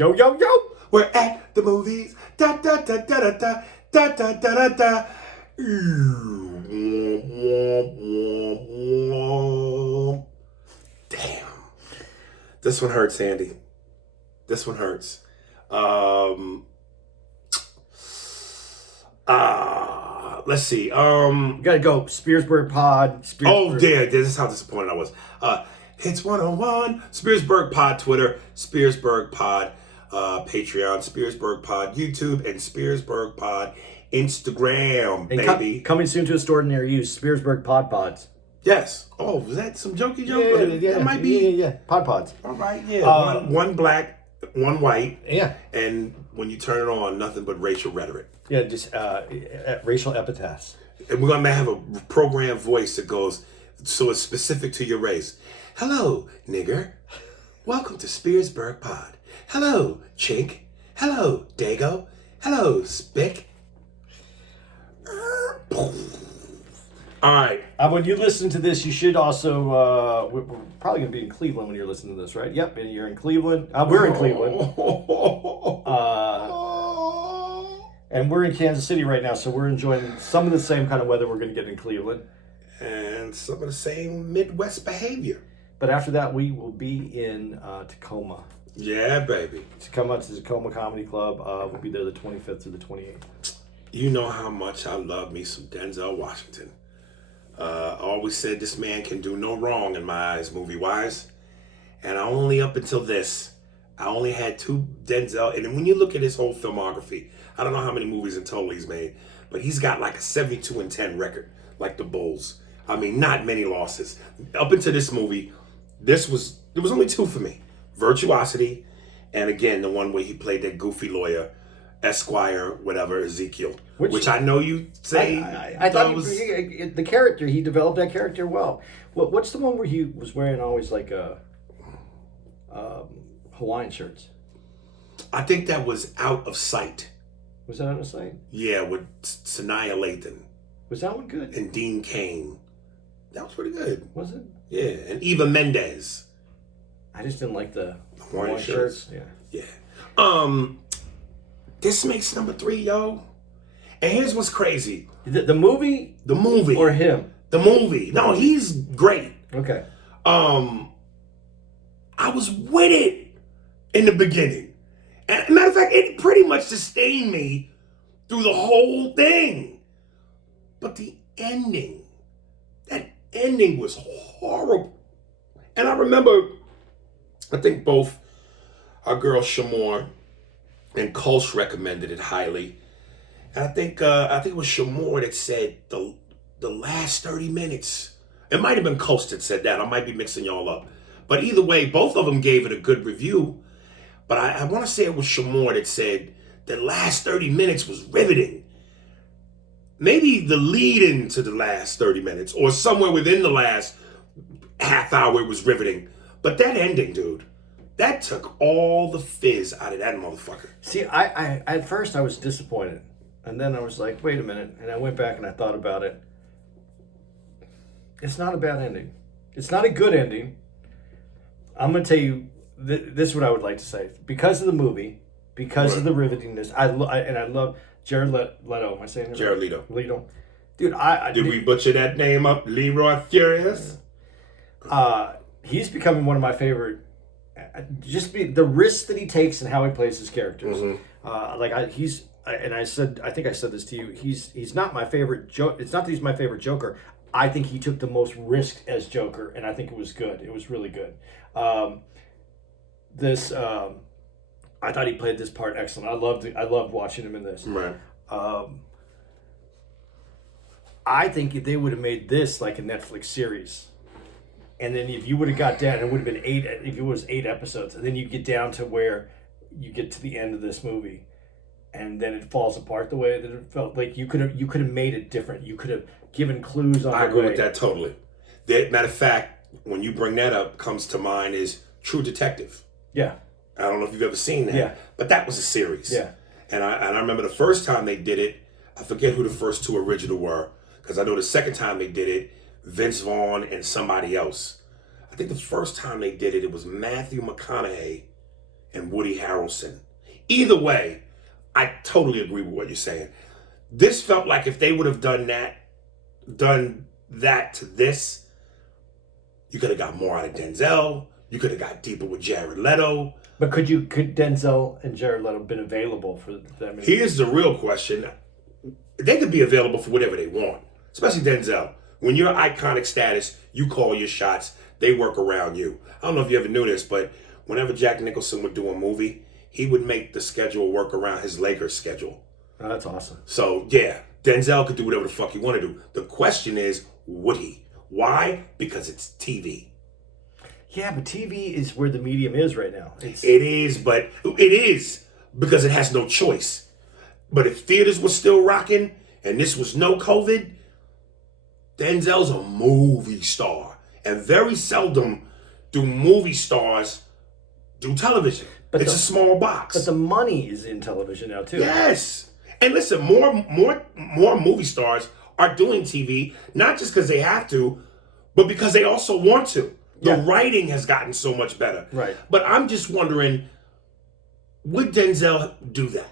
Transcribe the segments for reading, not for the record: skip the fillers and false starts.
Yo, yo, yo. We're at the movies. Da da da da da da da da da da. Damn. This one hurts, Andy. This one hurts. Let's see. You gotta go. Spearsburg Pod. Oh, yeah. This is how disappointed I was. Hits 101. Spearsburg Pod Twitter. Spearsburg Pod Patreon. Spearsburg Pod YouTube. And Spearsburg Pod Instagram, And baby. Coming soon to a store near you. Spearsburg Pod Pods. Yes. Oh, was that some jokey joke? Yeah. That might be. Yeah. Pod Pods. All right, yeah. One black, one white. Yeah. And when you turn it on, nothing but racial rhetoric. Yeah, just racial epitaphs. And we're going to have a programmed voice that goes, so it's specific to your race. Hello, nigger. Welcome to Spearsburg Pod. Hello, chink. Hello, dago. Hello, spick. All right. When you listen to this, you should also, we're probably going to be in Cleveland when you're listening to this, right? Yep, and you're in Cleveland. We're in Cleveland. And we're in Kansas City right now, so we're enjoying some of the same kind of weather we're going to get in Cleveland. And some of the same Midwest behavior. But after that, we will be in Tacoma. Yeah, baby. Tacoma to the Tacoma Comedy Club. We'll be there the 25th through the 28th. You know how much I love me some Denzel Washington. I always said this man can do no wrong in my eyes, movie-wise. And up until this, I only had two Denzel. And when you look at his whole filmography, I don't know how many movies in total he's made, but he's got like a 72-10 record, like the Bulls. I mean, not many losses. Up until this movie, there was only two for me. Virtuosity, and again, the one where he played that goofy lawyer, Esquire, whatever, Ezekiel. Which I know you say... I thought the character, he developed that character well. What's the one where he was wearing always like Hawaiian shirts? I think that was Out of Sight. Was that Out of Sight? Yeah, with Sanaya Lathan. Was that one good? And Dean Cain. That was pretty good. Was it? Yeah, and Eva Mendes. I just didn't like the Hawaiian shirts. Yeah. This makes number 3, yo. And here's what's crazy. The movie? The movie. Or him? The movie. No, he's great. Okay. I was with it in the beginning. And matter of fact, it pretty much sustained me through the whole thing. But the ending, that ending was horrible. And I remember, I think both our girl Shamor and Kolsch recommended it highly. And I think it was Shamor that said the last 30 minutes. It might have been Kolsch that said that. I might be mixing y'all up. But either way, both of them gave it a good review. But I want to say it was Shamor that said the last 30 minutes was riveting. Maybe the lead into the last 30 minutes or somewhere within the last half hour was riveting. But that ending, dude, that took all the fizz out of that motherfucker. See, I at first I was disappointed. And then I was like, wait a minute. And I went back and I thought about it. It's not a bad ending. It's not a good ending. I'm going to tell you, this is what I would like to say. Because of the movie, because of the rivetingness, I love Jared Leto. Am I saying it right? Jared Leto. Dude, Did we butcher that name up? Leroy Furious? He's becoming one of my favorite. The risks that he takes and how he plays his characters. Mm-hmm. I think I said this to you. He's not my favorite joke. It's not that he's my favorite Joker. I think he took the most risk as Joker, and I think it was good. It was really good. I thought he played this part excellent. I loved watching him in this. Right. I think if they would have made this like a Netflix series, and then if you would have got down, it would have been 8. If it was 8 episodes, and then you get down to where you get to the end of this movie, and then it falls apart the way that it felt. Like you could have made it different. You could have given clues on. I agree with that totally. Matter of fact, when you bring that up, comes to mind is True Detective. Yeah. I don't know if you've ever seen that. Yeah. But that was a series. Yeah. And I remember the first time they did it, I forget who the first 2 original were, because I know the second time they did it, Vince Vaughn and somebody else. I think the first time they did it, it was Matthew McConaughey and Woody Harrelson. Either way, I totally agree with what you're saying. This felt like if they would have done that to this, you could have got more out of Denzel. You could have got deeper with Jared Leto. But could Denzel and Jared Leto been available for that many? Here's the real question. They could be available for whatever they want, especially Denzel. When you're iconic status, you call your shots. They work around you. I don't know if you ever knew this, but whenever Jack Nicholson would do a movie, he would make the schedule work around his Lakers schedule. Oh, that's awesome. So, yeah, Denzel could do whatever the fuck he want to do. The question is, would he? Why? Because it's TV. Yeah, but TV is where the medium is right now. It is because it has no choice. But if theaters were still rocking and this was no COVID, Denzel's a movie star. And very seldom do movie stars do television. But it's a small box. But the money is in television now, too. Yes. And listen, more movie stars are doing TV, not just because they have to, but because they also want to. The writing has gotten so much better. Right. But I'm just wondering, would Denzel do that?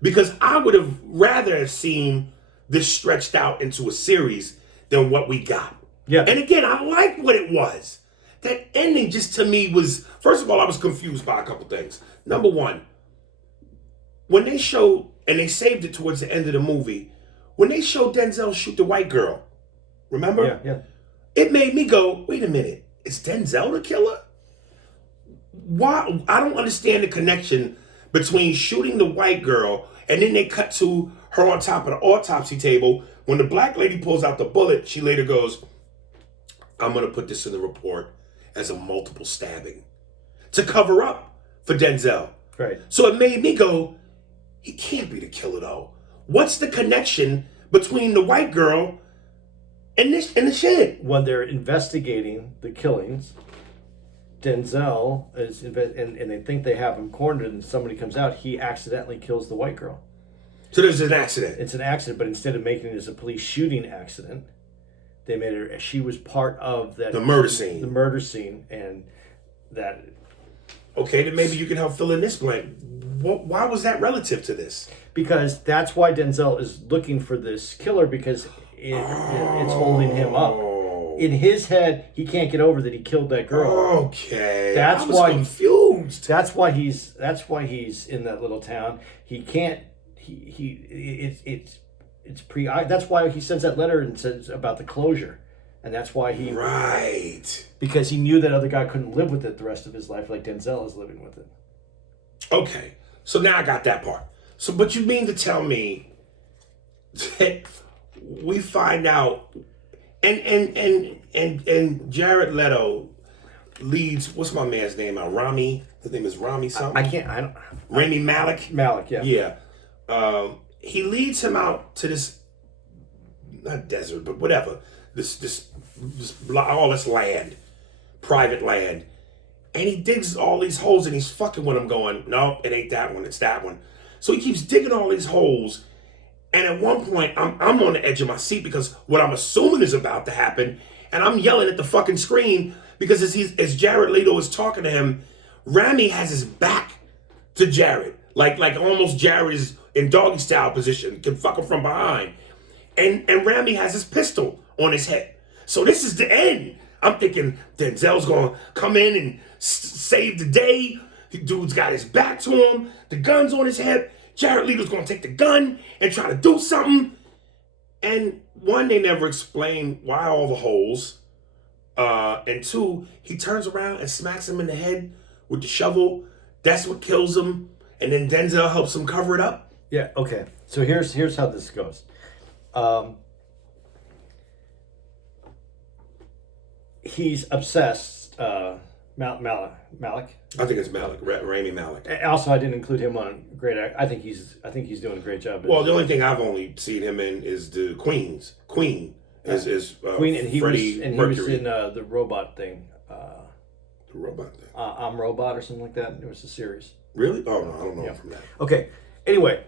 Because I would have rather have seen this stretched out into a series than what we got. Yeah. And again, I liked what it was. That ending just to me was, first of all, I was confused by a couple things. Number one, when they showed, and they saved it towards the end of the movie, when they showed Denzel shoot the white girl, remember? Yeah. It made me go, wait a minute, is Denzel the killer? Why? I don't understand the connection between shooting the white girl and then they cut to her on top of the autopsy table. When the black lady pulls out the bullet, she later goes, I'm going to put this in the report as a multiple stabbing to cover up for Denzel. Right. So it made me go, he can't be the killer though. What's the connection between the white girl and the shit? When they're investigating the killings, Denzel is and they think they have him cornered, and somebody comes out. He accidentally kills the white girl. So there's an accident. It's an accident, but instead of making it as a police shooting accident, they made her. She was part of that. The murder scene. The murder scene, and that. Okay, then maybe you can help fill in this blank. Why was that relative to this? Because that's why Denzel is looking for this killer, because it's holding him up. In his head, he can't get over that he killed that girl. Okay, that's I was why confused. That's why he's in that little town. He can't. It's pre. That's why he sends that letter and says about the closure, and that's why he. Right. Because he knew that other guy couldn't live with it the rest of his life, like Denzel is living with it. Okay, so now I got that part. So, but you mean to tell me that we find out, and Jared Leto leads. What's my man's name? Rami. His name is Rami something. Rami Malek. Malek. Yeah. Yeah. He leads him out to this, not desert, but whatever. This all this land, private land. And he digs all these holes and he's fucking with him going, no, it ain't that one, it's that one. So he keeps digging all these holes. And at one point, I'm on the edge of my seat because what I'm assuming is about to happen. And I'm yelling at the fucking screen because as Jared Leto is talking to him, Rami has his back to Jared. Like almost Jared is in doggy style position, can fuck him from behind. And Rami has his pistol on his head. So this is the end. I'm thinking Denzel's going to come in and save the day. The dude's got his back to him. The gun's on his head. Jared Leto's going to take the gun and try to do something. And one, they never explain why all the holes. And two, he turns around and smacks him in the head with the shovel. That's what kills him. And then Denzel helps him cover it up. Yeah, okay. So here's how this goes. He's obsessed. Malik. I think it's Malik, Rami Malek. Also, I didn't include him on great. I think he's doing a great job. Well, the only thing I've only seen him in is the Queen is Queen, and he Freddie was in the robot thing. The robot thing. I'm Robot or something like that. It was a series. Really? Oh no, I don't know him from that. Okay. Anyway,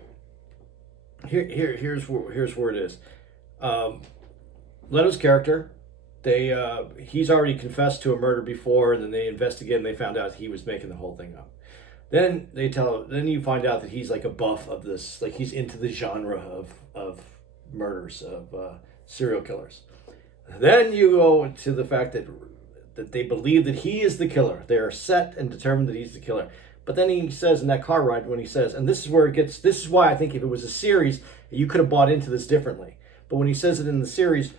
here's where it is. Leto's character. He's already confessed to a murder before, and then they investigated and they found out he was making the whole thing up. Then then you find out that he's like a buff of this, like he's into the genre of murders, of serial killers. Then you go to the fact that they believe that he is the killer. They are set and determined that he's the killer. But then he says in that car ride, when he says, and this is where it gets, this is why I think if it was a series, you could have bought into this differently. But when he says it in the series,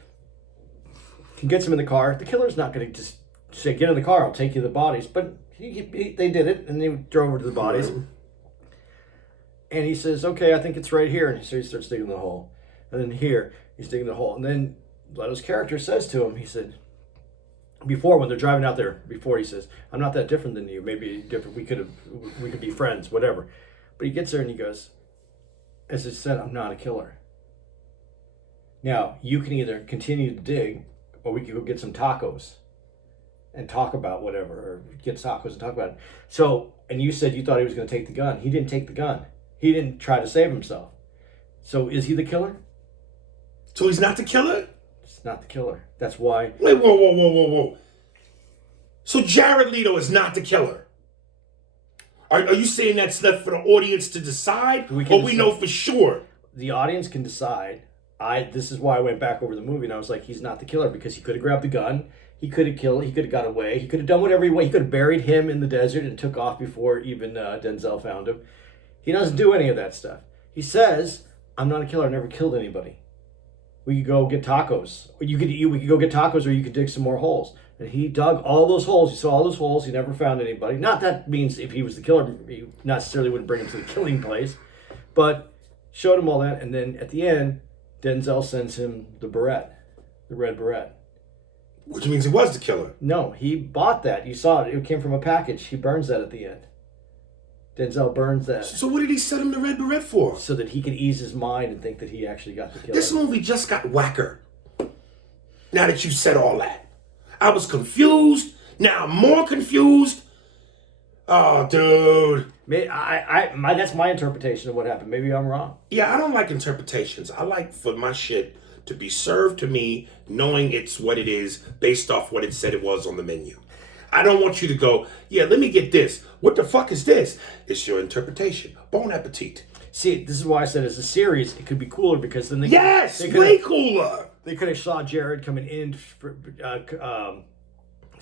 he gets him in the car. The killer's not going to just say, get in the car, I'll take you to the bodies. But they did it, and they drove over to the bodies. And he says, okay, I think it's right here. And so he starts digging the hole. And then here, he's digging the hole. And then Leto's character says to him, he said, before, when they're driving out there, before he says, I'm not that different than you. Maybe different. We could be friends, whatever. But he gets there and he goes, as I said, I'm not a killer. Now, you can either continue to dig, or we could go get some tacos and talk about whatever, or get tacos and talk about it. So, and you said you thought he was going to take the gun. He didn't take the gun. He didn't try to save himself. So is he the killer? So he's not the killer? It's not the killer. That's why. Wait, whoa. So Jared Leto is not the killer? Are you saying that's left for the audience to decide? We know for sure? The audience can decide. This is why I went back over the movie and I was like, he's not the killer, because he could have grabbed the gun. He could have killed. He could have got away. He could have done whatever he wanted. He could have buried him in the desert and took off before even Denzel found him. He doesn't do any of that stuff. He says, I'm not a killer. I never killed anybody. We could go get tacos. We could go get tacos, or you could dig some more holes. And he dug all those holes. He saw all those holes. He never found anybody. Not that means if he was the killer, he necessarily wouldn't bring him to the killing place. But showed him all that. And then at the end, Denzel sends him the beret, the red beret. Which means he was the killer. No, he bought that. You saw it. It came from a package. He burns that at the end. Denzel burns that. So what did he send him the red beret for? So that he could ease his mind and think that he actually got the killer. This movie just got whacker. Now that you said all that. I was confused. Now I'm more confused. Oh, dude. That's my interpretation of what happened. Maybe I'm wrong. Yeah, I don't like interpretations. I like for my shit to be served to me knowing it's what it is based off what it said it was on the menu. I don't want you to go, yeah, let me get this. What the fuck is this? It's your interpretation. Bon appetit. See, this is why I said as a series, it could be cooler, because then way cooler. They could have saw Jared coming in,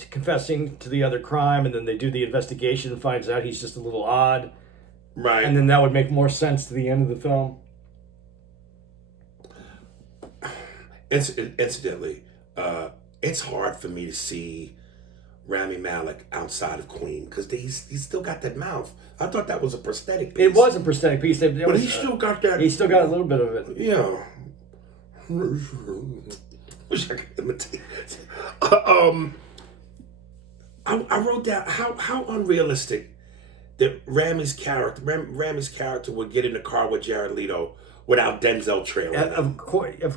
confessing to the other crime, and then they do the investigation and finds out he's just a little odd. Right. And then that would make more sense to the end of the film. Incidentally, it's hard for me to see Rami Malek outside of Queen, because he's still got that mouth. I thought that was a prosthetic piece. It was a prosthetic piece. But he still got that. He still got a little bit of it. Yeah. Wish I could imitate. I wrote down how unrealistic that Rami's character would get in the car with Jared Leto without Denzel trailing. Of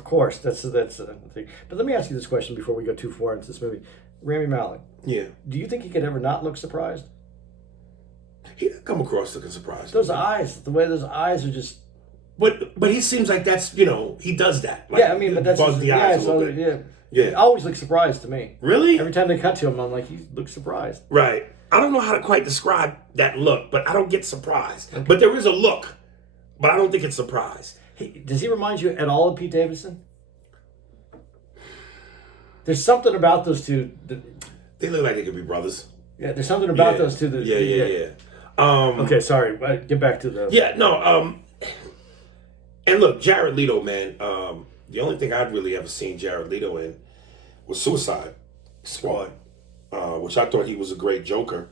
course, that's the thing. But let me ask you this question before we go too far into this movie. Rami Malek. Yeah. Do you think he could ever not look surprised? He didn't come across looking surprised. Those eyes, the way those eyes are just. But he seems like that's, he does that. Like, yeah, I mean, but that's buzz the eyes a little bit. Yeah. Yeah. He always looks surprised to me. Really? Every time they cut to him, I'm like, he looks surprised. Right. I don't know how to quite describe that look, but I don't get surprised. Okay. But there is a look, but I don't think it's surprised. Does he remind you at all of Pete Davidson? There's something about those two. They look like they could be brothers. Yeah, there's something about those two. Yeah. Okay, sorry. Get back to the. Yeah, no. And look, Jared Leto, man. The only thing I'd really ever seen Jared Leto in was Suicide Squad, which I thought he was a great Joker.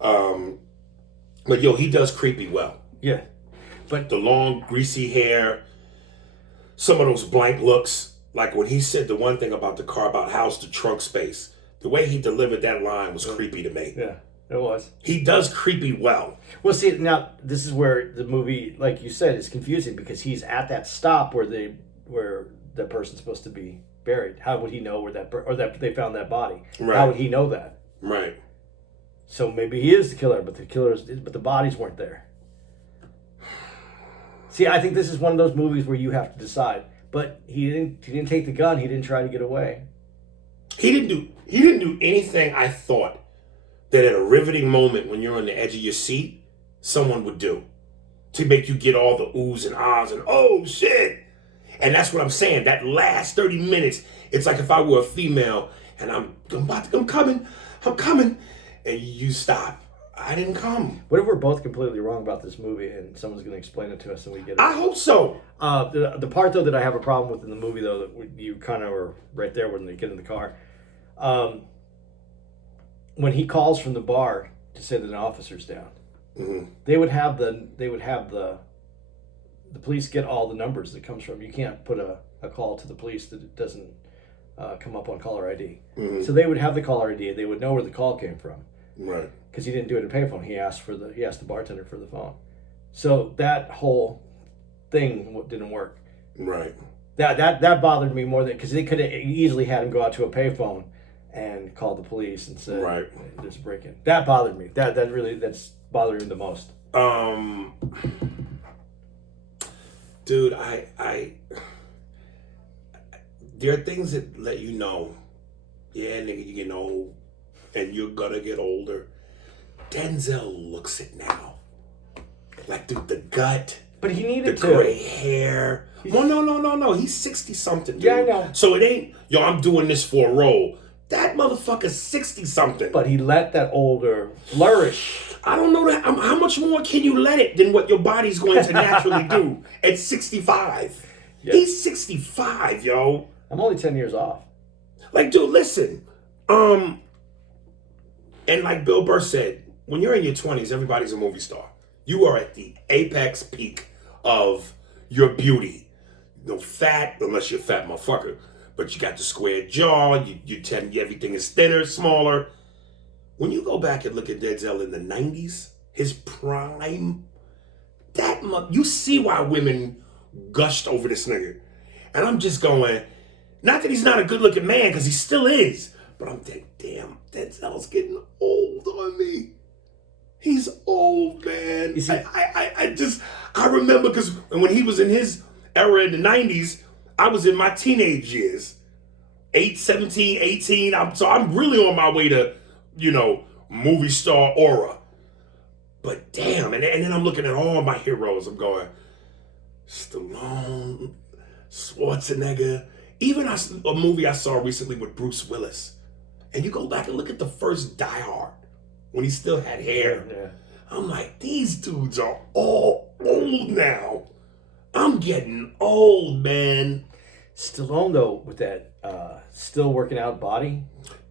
But he does creepy well. Yeah, but the long, greasy hair, some of those blank looks. Like when he said the one thing about the car, about how's the trunk space, the way he delivered that line was creepy to me. Yeah, it was. He does creepy well. Well, see, now this is where the movie, like you said, is confusing, because he's at that stop where the person's supposed to be buried. How would he know where that they found that body? Right. How would he know that? Right. So maybe he is the killer, but the bodies weren't there. See, I think this is one of those movies where you have to decide. But he didn't take the gun. He didn't try to get away. He didn't do anything. I thought that at a riveting moment when you're on the edge of your seat, someone would do to make you get all the oohs and ahs and oh shit. And that's what I'm saying. That last 30 minutes, it's like if I were a female and I'm coming, and you stop. I didn't come. What if we're both completely wrong about this movie and someone's going to explain it to us and we get it? I hope so. The part, though, that I have a problem with in the movie, though, that you kind of were right there when they get in the car. When he calls from the bar to say that an officer's down, they would have the police get all the numbers that comes from. You can't put a call to the police that it doesn't come up on caller ID. So they would have the caller ID. They would know where the call came from. Right. Because he didn't do it in a payphone. He asked the bartender for the phone. So that whole thing didn't work. Right. That bothered me more than because they could have easily had him go out to a payphone and call the police and say, right, there's a break-in. That bothered me. That's bothering me the most. Dude, I there are things that let you know, yeah, nigga, you get old, and you're gonna get older. Denzel looks it now. Like, dude, the gut. But he needed the gray hair. Well, no. He's 60-something, dude. Yeah, I know. So it ain't, yo, I'm doing this for a role. That motherfucker's 60-something. But he let that older flourish. I don't know that. How much more can you let it than what your body's going to naturally do at 65? Yeah. He's 65, yo. I'm only 10 years off. Like, dude, listen. And like Bill Burr said, when you're in your 20s, everybody's a movie star. You are at the apex peak of your beauty. No fat, unless you're a fat motherfucker. But you got the square jaw. Everything is thinner, smaller. When you go back and look at Denzel in the 90s, his prime, you see why women gushed over this nigga. And I'm just going, not that he's not a good-looking man, because he still is. But I'm thinking, damn, Denzel's getting old on me. He's old, man. I remember because when he was in his era in the 90s, I was in my teenage years. 17, 18. So I'm really on my way to, movie star aura. But damn, and then I'm looking at all my heroes. I'm going, Stallone, Schwarzenegger. Even a movie I saw recently with Bruce Willis. And you go back and look at the first Die Hard when he still had hair. Yeah. I'm like, these dudes are all old now. I'm getting old, man. Stallone, though, with that still working out body.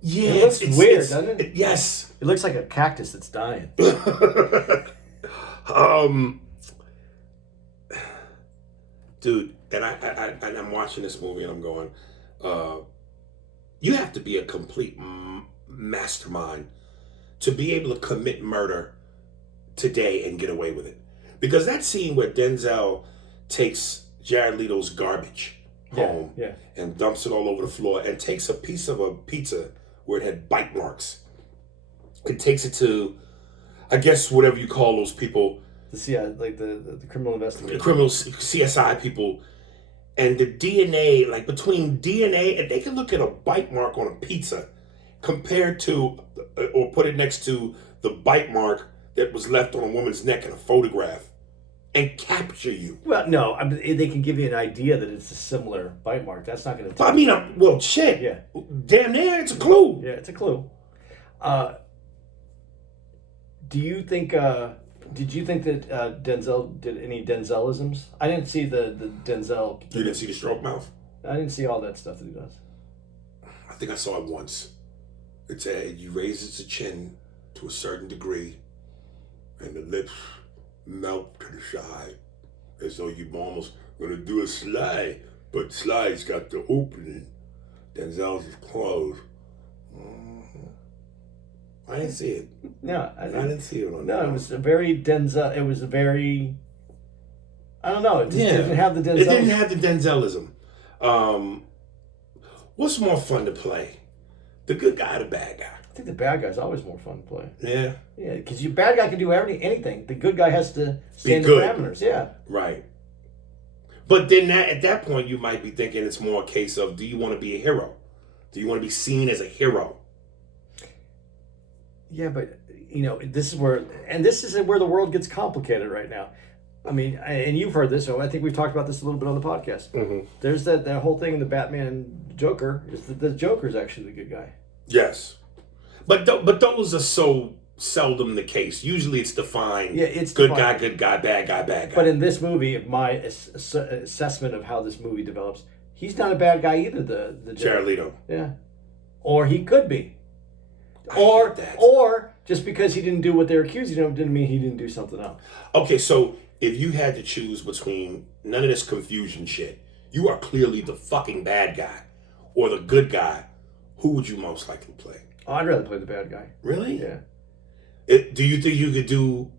Yeah, it looks weird, doesn't it? Yes. It looks like a cactus that's dying. Dude, and I'm watching this movie and I'm going, you have to be a complete mastermind to be able to commit murder today and get away with it. Because that scene where Denzel takes Jared Leto's garbage home and dumps it all over the floor and takes a piece of a pizza where it had bite marks. It takes it to, I guess, whatever you call those people. The CI, like the criminal investigators. The criminal CSI people. And the DNA, like between DNA, and they can look at a bite mark on a pizza compared to, or put it next to the bite mark that was left on a woman's neck in a photograph and capture you. Well, no, they can give you an idea that it's a similar bite mark. That's not going to. I mean, shit. Yeah. Damn near, it's a clue. Yeah, it's a clue. Do you think? Did you think that Denzel did any Denzelisms? I didn't see the Denzel. You didn't see the stroke mouth? I didn't see all that stuff that he does. I think I saw it once. It's he raises the chin to a certain degree, and the lips melt to the side, as though you're almost gonna do a slide, but slide's got the opening. Denzel's is closed. I didn't see it. No, I didn't see it on No, it was a very Denzel. It was a very. I don't know. It just didn't have the Denzel. It didn't have the Denzelism. What's more fun to play, the good guy or the bad guy? I think the bad guy's always more fun to play. Yeah. Yeah, because your bad guy can do anything. The good guy has to stay in the parameters. Yeah. Right. But then at that point, you might be thinking it's more a case of, do you want to be a hero? Do you want to be seen as a hero? Yeah, but this is where the world gets complicated right now. I mean, and you've heard this, so I think we've talked about this a little bit on the podcast. Mm-hmm. There's that whole thing in the Batman Joker is that the Joker's actually the good guy. Yes, but those are so seldom the case. Usually it's defined. Yeah, it's good defined. guy, good guy, bad guy, bad guy. But in this movie, my assessment of how this movie develops, he's not a bad guy either. The Jared Leto. Yeah, or he could be, I hate that. or just because he didn't do what they're accusing him of didn't mean he didn't do something else. Okay, so if you had to choose between none of this confusion shit, you are clearly the fucking bad guy or the good guy, who would you most likely play? Oh, I'd rather play the bad guy. Really? Yeah. Do you think you could do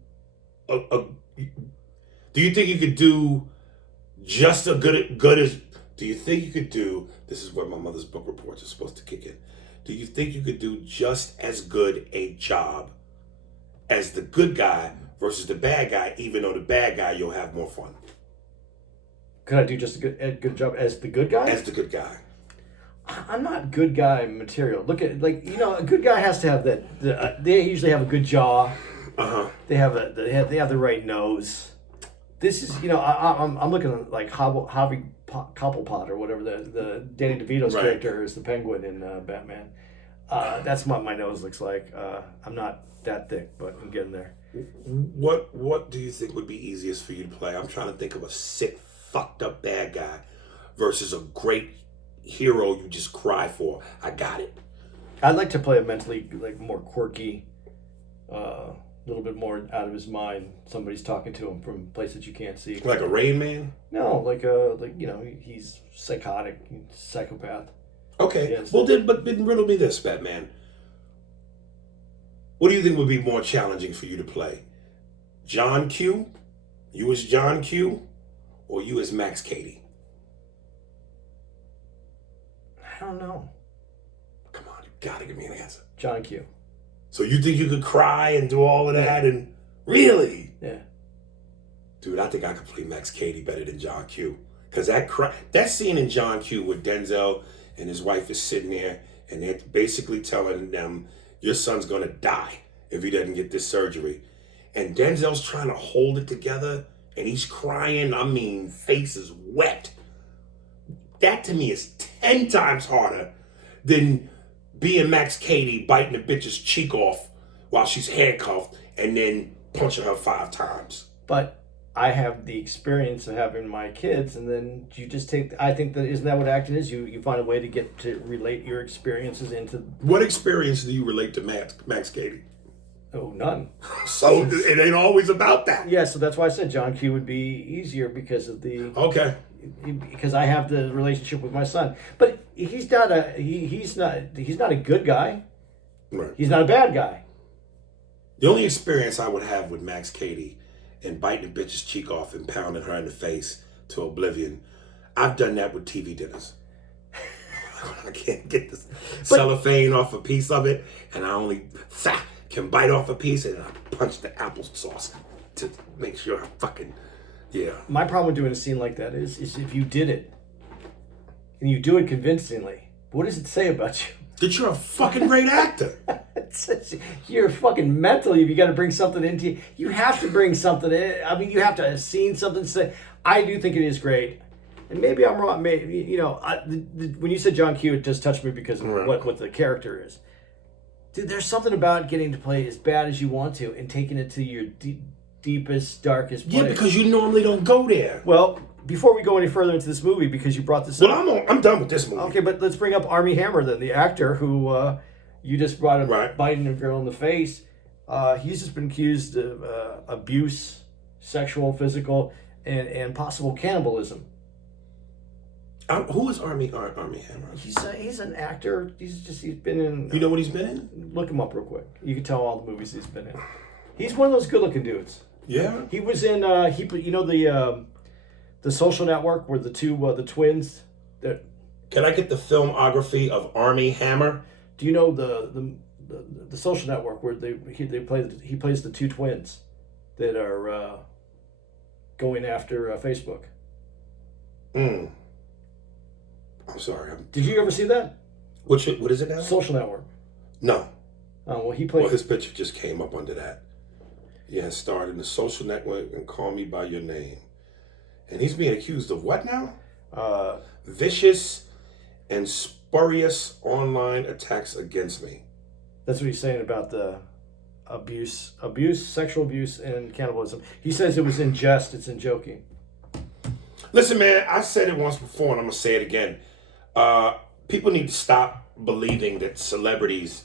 do you think you could do just as good as do you think you could do, this is where my mother's book reports are supposed to kick in. Do you think you could do just as good a job as the good guy versus the bad guy, even though the bad guy you'll have more fun? Could I do just a good job as the good guy? As the good guy. I'm not good guy material. Look at a good guy has to have that. They usually have a good jaw. They have they have the right nose. This is I'm looking at like Javi Cobblepot or whatever the Danny DeVito's character is, the Penguin in Batman. That's what my nose looks like. I'm not that thick, but I'm getting there. What do you think would be easiest for you to play? I'm trying to think of a sick, fucked up bad guy versus a great hero you just cry for. I got it. I'd like to play a mentally more quirky, a little bit more out of his mind. Somebody's talking to him from places you can't see. Like a Rain Man? No, he's psychotic, psychopath. Okay. Yes. Well, then riddle me this, Batman. What do you think would be more challenging for you to play? John Q? You as John Q? Or you as Max Cady? I don't know. Come on, you gotta give me an answer. John Q. So you think you could cry and do all of that and really? Yeah. Dude, I think I could play Max Cady better than John Q. Because that scene in John Q where Denzel and his wife is sitting there and they're basically telling them, your son's gonna die if he doesn't get this surgery. And Denzel's trying to hold it together and he's crying. I mean, face is wet. That to me is 10 times harder than being Max Cady biting a bitch's cheek off while she's handcuffed and then punching her 5 times. But I have the experience of having my kids, and then you just I think that isn't that what acting is? You find a way to get to relate your experiences into. What experience do you relate to Max Cady? Oh, none. So it ain't always about that. Yeah, so that's why I said John Q would be easier because of the. Okay. Because I have the relationship with my son, but he's not a good guy. Right. He's not a bad guy. The only experience I would have with Max Cady and biting a bitch's cheek off and pounding her in the face to oblivion, I've done that with TV dinners. I can't get this cellophane off a piece of it, and I only can bite off a piece, and I punch the applesauce to make sure I fucking. Yeah. My problem with doing a scene like that is if you did it, and you do it convincingly, what does it say about you? That you're a fucking great actor. You're fucking mental. You got to bring something into you. You have to bring something in. I mean, you have to have seen something. Say, I do think it is great, and maybe I'm wrong. Maybe when you said John Q, it just touched me because of what the character is. Dude, there's something about getting to play as bad as you want to and taking it to your deepest, darkest place. Yeah, because you normally don't go there. Well, before we go any further into this movie, because you brought this up. Well, I'm done with this movie. Okay, but let's bring up Armie Hammer then, the actor who you just brought up biting a girl in the face. He's just been accused of abuse, sexual, physical, and possible cannibalism. Who is Armie Hammer? He's an actor. He's been in. You know what he's been in? Look him up real quick. You can tell all the movies he's been in. He's one of those good-looking dudes. Yeah. He was in the Social Network where the the twins. That. Can I get the filmography of Armie Hammer? Do you know the Social Network where he plays the two twins that are going after Facebook? I'm sorry. Did you ever see that? What is it now? Social Network. No. Oh, well, he played. Well, his picture just came up under that. He has starred in The Social Network and Call Me By Your Name. And he's being accused of what now? Vicious and spurious online attacks against me. That's what he's saying about the abuse, sexual abuse, and cannibalism. He says it was in jest, it's in joking. Listen, man, I said it once before and I'm going to say it again. People need to stop believing that celebrities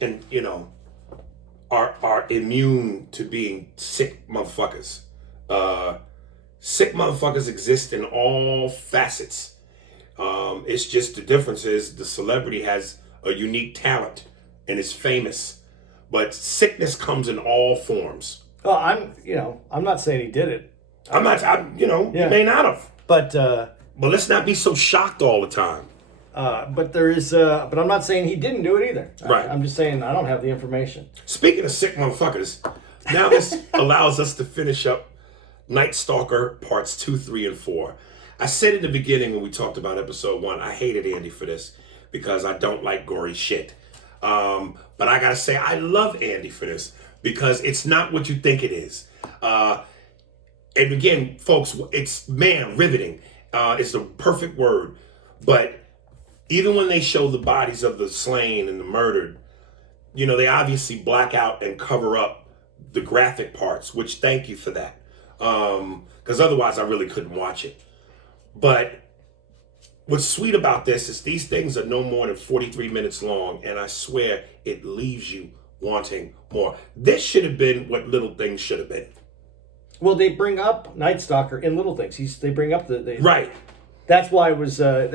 and, are immune to being sick motherfuckers. Sick motherfuckers exist in all facets. It's just the difference is the celebrity has a unique talent and is famous, but sickness comes in all forms. Well, I'm not saying he did it. He may not have. But let's not be so shocked all the time. But there is, but I'm not saying he didn't do it either. Right. I'm just saying I don't have the information. Speaking of sick motherfuckers, now this allows us to finish up Night Stalker parts 2, 3, and 4. I said in the beginning when we talked about episode 1, I hated Andy for this because I don't like gory shit. But I gotta say, I love Andy for this because it's not what you think it is. And again, folks, it's, riveting. It's the perfect word. But even when they show the bodies of the slain and the murdered, they obviously black out and cover up the graphic parts, which thank you for that. Because otherwise I really couldn't watch it. But what's sweet about this is these things are no more than 43 minutes long, and I swear it leaves you wanting more. This should have been what Little Things should have been. Well, they bring up Night Stalker in Little Things. They bring up the right. That's why it was. I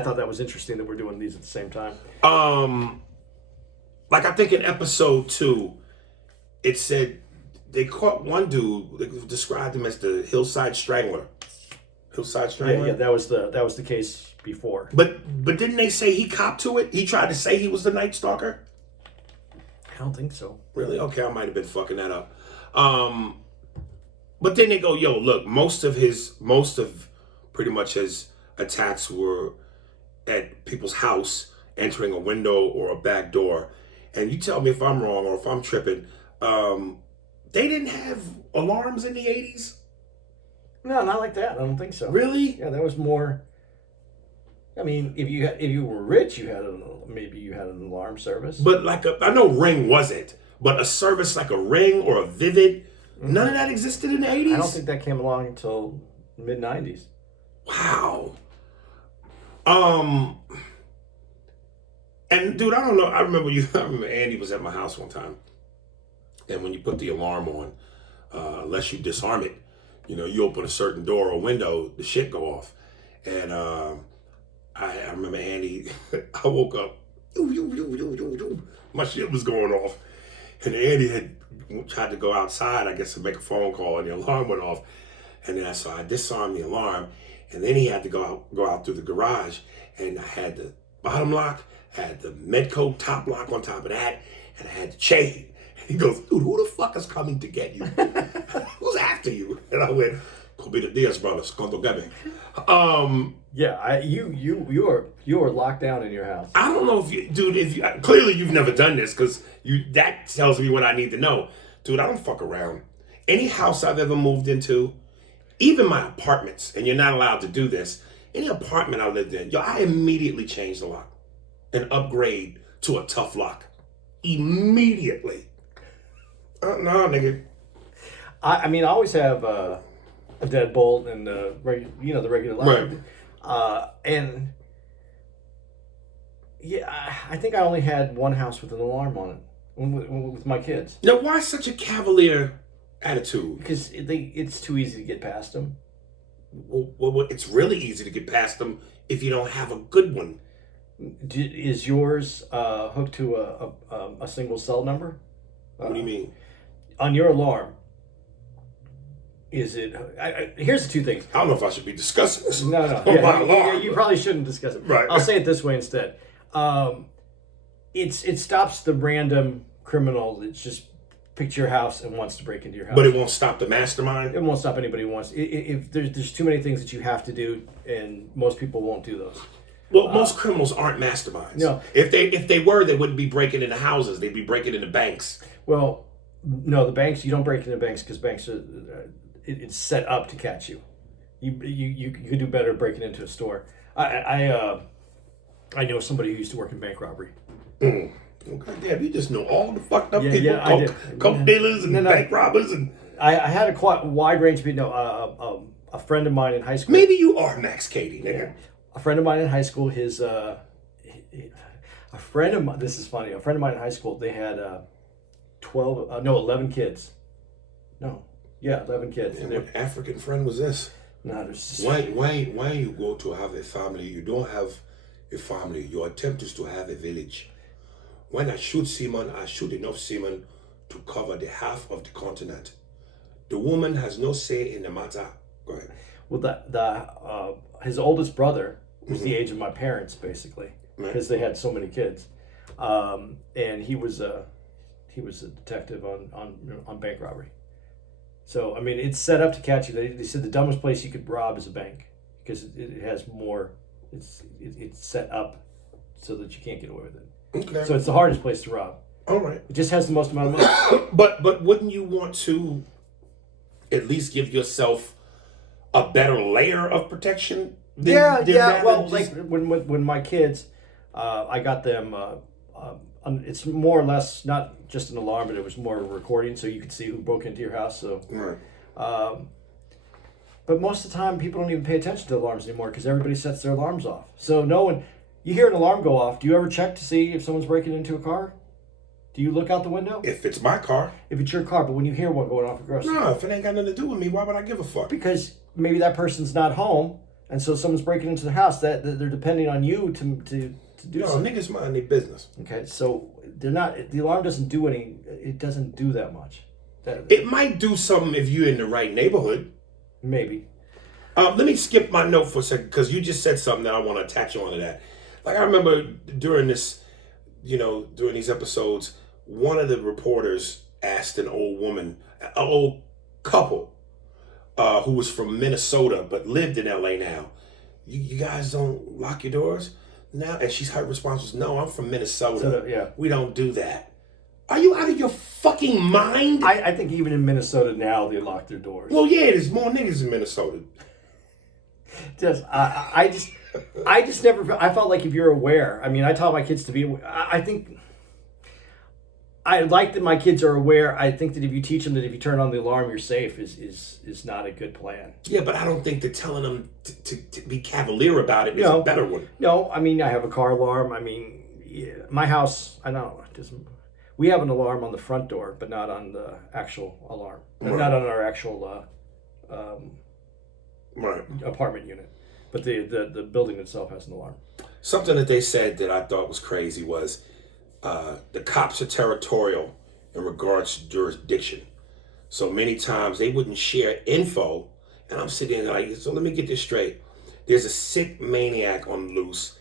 thought that was interesting that we're doing these at the same time. Like I think in episode 2, it said they caught one dude. They described him as the Hillside Strangler. Hillside Strangler. Yeah, that was the case before. But didn't they say he copped to it? He tried to say he was the Night Stalker. I don't think so. Really? Okay, I might have been fucking that up. But then they go, yo, look, most of pretty much his attacks were at people's house, entering a window or a back door. And you tell me if I'm wrong or if I'm tripping. They didn't have alarms in the 80s? No, not like that. I don't think so. Really? Yeah, that was more. I mean, if you were rich, maybe you had an alarm service. But I know Ring wasn't, but a service like a Ring or a Vivid, none of that existed in the 80s? I don't think that came along until mid-90s. Wow. And dude, I don't know. I remember Andy was at my house one time, and when you put the alarm on, unless you disarm it, you open a certain door or window, the shit go off. And I remember Andy. I woke up, my shit was going off, and Andy had tried to go outside, I guess, to make a phone call, and the alarm went off. And then I disarmed the alarm, and then he had to go out through the garage, and I had the bottom lock, had the Medco top lock on top of that, and I had the chain. And he goes, dude, who the fuck is coming to get you? Who's after you? And I went, could be the Diaz brothers, Conto Gebe. Yeah, you are locked down in your house. I don't know clearly you've never done this because that tells me what I need to know. Dude, I don't fuck around. Any house I've ever moved into, even my apartments, and you're not allowed to do this, any apartment I lived in, I immediately change the lock and upgrade to a tough lock. Immediately. No, nigga. I mean, I always have a deadbolt and the regular lock. Right. And yeah, I think I only had one house with an alarm on it with my kids. Now, why such a cavalier attitude? Because it's too easy to get past them. Well, it's really easy to get past them if you don't have a good one. Is yours hooked to a single cell number? What do you mean? On your alarm, is it... here's the two things. I don't know if I should be discussing this. No. Yeah, you probably shouldn't discuss it. Right. I'll say it this way instead. It stops the random criminal that just picked your house and wants to break into your house. But it won't stop the mastermind? It won't stop anybody who wants... If there's too many things that you have to do, and most people won't do those. Well, most criminals aren't masterminds. No. If they were, they wouldn't be breaking into houses. They'd be breaking into banks. Well, no, the banks, you don't break into banks because banks are it's set up to catch you. You could do better breaking into a store. I know somebody who used to work in bank robbery. Okay, damn, you just know all the fucked up people, Yeah, coke dealers and bank robbers, and I had a quite wide range of people. A friend of mine in high school. maybe you are Max Cady, nigga. A friend of mine in high school, a friend of mine. This is funny. A friend of mine in high school, they had 11 kids. 11 kids. And what African friend was this? No, there's just... Why you go to have a family? You don't have a family. Your attempt is to have a village. When I shoot semen, I shoot enough semen to cover the half of the continent. The woman has no say in the matter. Go ahead. Well, his oldest brother was the age of my parents, basically, because they had so many kids, and he was a detective on bank robbery. So I mean, it's set up to catch you. They said the dumbest place you could rob is a bank because it has more. It's set up so that you can't get away with it. Okay. So it's the hardest place to rob. All right. It just has the most amount of money. But wouldn't you want to at least give yourself a better layer of protection? Well, like when my kids, I got them. It's more or less not just an alarm, but it was more a recording, so you could see who broke into your house. So, right. But most of the time, people don't even pay attention to alarms anymore because everybody sets their alarms off. So no one, you hear an alarm go off. Do you ever check to see if someone's breaking into a car? Do you look out the window? If it's my car. If it's your car, but when you hear one going off across. No, if it ain't got nothing to do with me, why would I give a fuck? Because maybe that person's not home, and so someone's breaking into their house. That they're depending on you to do something. Niggas mind their business. Okay, so they're not. The alarm doesn't do any. It doesn't do that much. It might do something if you're in the right neighborhood. Maybe. Let me skip my note for a second because you just said something that I want to attach onto that. Like I remember during these episodes, one of the reporters asked an old couple, who was from Minnesota but lived in LA now, you guys don't lock your doors now? And her response was, no, I'm from Minnesota. Yeah. We don't do that. Are you out of your fucking mind? I think even in Minnesota now they lock their doors. Well, yeah, there's more niggas in Minnesota. I just never. I felt like if you're aware. I mean, I taught my kids to be. I think. I like that my kids are aware. I think that if you teach them that if you turn on the alarm, you're safe is not a good plan. Yeah, but I don't think that telling them to be cavalier about it is a better one. No, I mean I have a car alarm. I mean, my house. I know. We have an alarm on the front door, but not on the actual alarm. Right. Not on our actual apartment unit. But the building itself has an alarm. Something that they said that I thought was crazy was the cops are territorial in regards to jurisdiction. So many times they wouldn't share info. And I'm sitting there like, so let me get this straight. There's a sick maniac on the loose,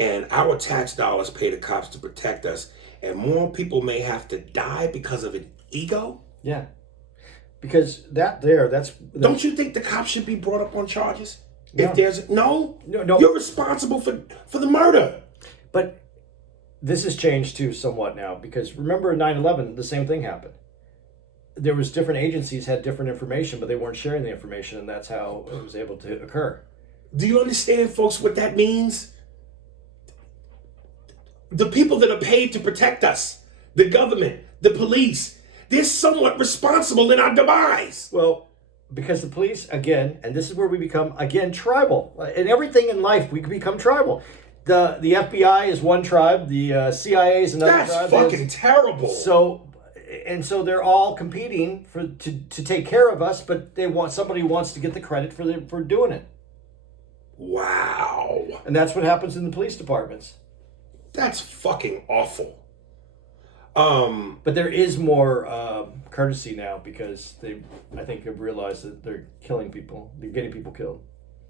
and our tax dollars pay the cops to protect us. And more people may have to die because of an ego? Yeah. Because that's... Don't you think the cops should be brought up on charges? No. If there's... No? No. You're responsible for the murder. But this has changed too somewhat now, because remember in 9/11, the same thing happened. There was different agencies had different information, but they weren't sharing the information, and that's how it was able to occur. Do you understand, folks, what that means? The people that are paid to protect us, the government, the police, they're somewhat responsible in our demise. Well, because the police, again, and this is where we become, again, tribal. In everything in life, we can become tribal. The FBI is one tribe, the CIA is another tribe. That's fucking terrible. So they're all competing to take care of us, but somebody wants to get the credit for doing it. Wow. And that's what happens in the police departments. That's fucking awful. But there is more courtesy now because I think have realized that they're killing people. They're getting people killed.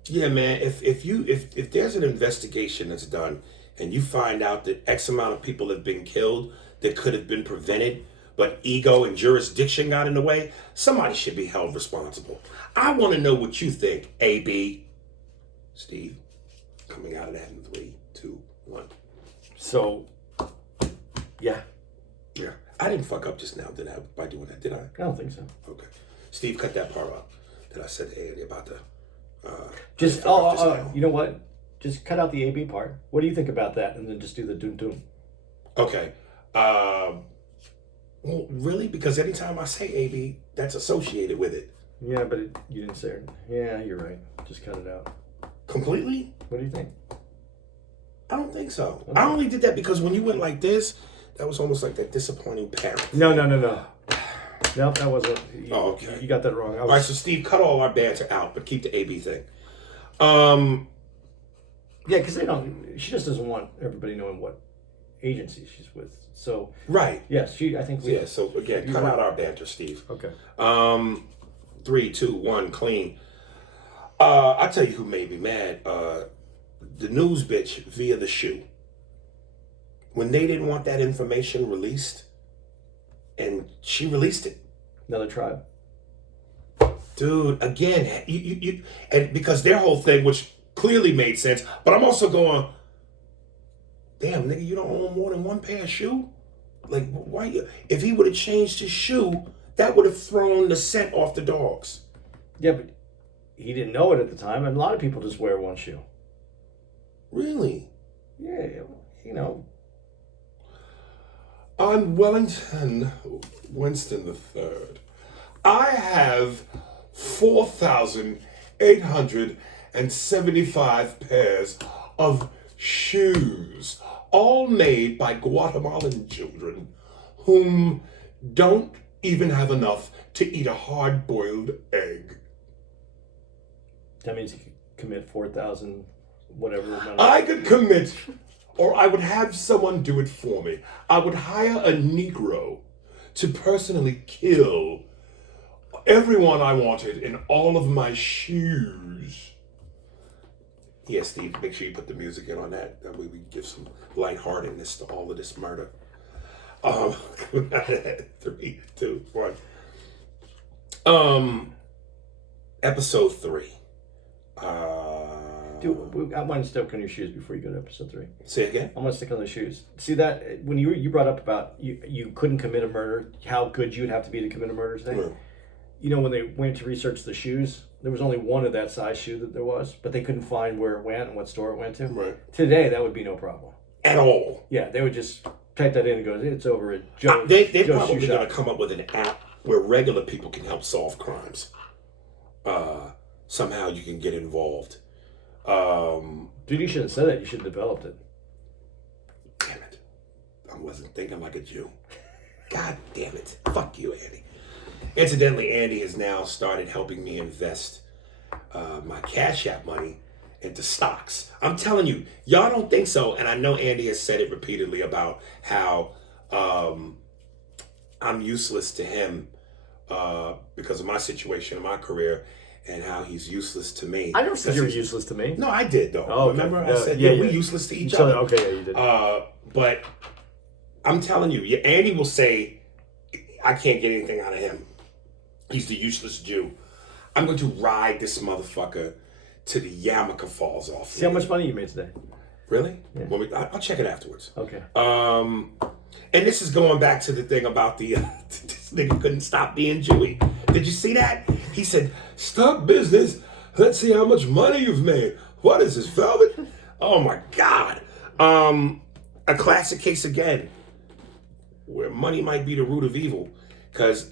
Yeah, man. If there's an investigation that's done and you find out that X amount of people have been killed that could have been prevented, but ego and jurisdiction got in the way, somebody should be held responsible. I want to know what you think, AB, Steve. coming out of that in 3, 2, 1. So, yeah. Yeah. I didn't fuck up just now, did I, by doing that, did I? I don't think so. Okay. Steve, cut that part out that I said to Andy about the... You know what? Just cut out the AB part. What do you think about that? And then just do the doom. Okay. Well, really? Because anytime I say AB, that's associated with it. Yeah, but you didn't say it. Yeah, you're right. Just cut it out. Completely? What do you think? I don't think so. Okay. I only did that because when you went like this, that was almost like that disappointing parent. No. No, that wasn't. Okay. You got that wrong. All right, so Steve, cut all our banter out, but keep the AB thing. Yeah, because she just doesn't want everybody knowing what agency she's with. So. Right. Yes, I think. Yeah, so again, cut out our banter, Steve. Okay. 3, 2, 1, clean. I'll tell you who made me mad. The news bitch via the shoe. When they didn't want that information released, and she released it. Another tribe. Dude, again, you and because their whole thing, which clearly made sense, but I'm also going, damn, nigga, you don't own more than one pair of shoe? Like, why? If he would have changed his shoe, that would have thrown the scent off the dogs. Yeah, but he didn't know it at the time, and a lot of people just wear one shoe. Really? Yeah, you know. On Winston III, I have 4,875 pairs of shoes, all made by Guatemalan children whom don't even have enough to eat a hard-boiled egg. That means he could commit 4,000, whatever amount. I could commit, or I would have someone do it for me. I would hire a Negro to personally kill everyone I wanted in all of my shoes. Yeah, Steve, make sure you put the music in on that. That way we can give some lightheartedness to all of this murder. 3, 2, 1. Episode 3. Dude, I want to stick on your shoes before you go to episode 3. Say again? I want to stick on the shoes. See that when you brought up about you couldn't commit a murder, how good you'd have to be to commit a murder today. Yeah. You know, when they went to research the shoes, there was only one of that size shoe that there was, but they couldn't find where it went and what store it went to. Right. Today, that would be no problem. At all. Yeah, they would just type that in and go, it's over at Joe's. They're Joe's probably shoe going shop. to come up with an app where regular people can help solve crimes. Somehow you can get involved. Dude, you shouldn't have said that. You should have developed it. Damn it. I wasn't thinking like a Jew. God damn it. Fuck you, Andy. Incidentally, Andy has now started helping me invest my Cash App money into stocks. I'm telling you, y'all don't think so. And I know Andy has said it repeatedly about how I'm useless to him because of my situation in my career and how he's useless to me. I never said you were useless to me. No, I did, though. Oh, okay. Remember? I said, we're useless to each other. Okay, yeah, you did. But I'm telling you, Andy will say, I can't get anything out of him. He's the useless Jew. I'm going to ride this motherfucker till the yarmulke falls off. See how much money you made today. Really? Yeah. I'll check it afterwards. Okay. And this is going back to the thing about the this nigga couldn't stop being Jewy. Did you see that? He said, "Stock business. Let's see how much money you've made. What is this, velvet?" Oh my God. A classic case again, where money might be the root of evil. Because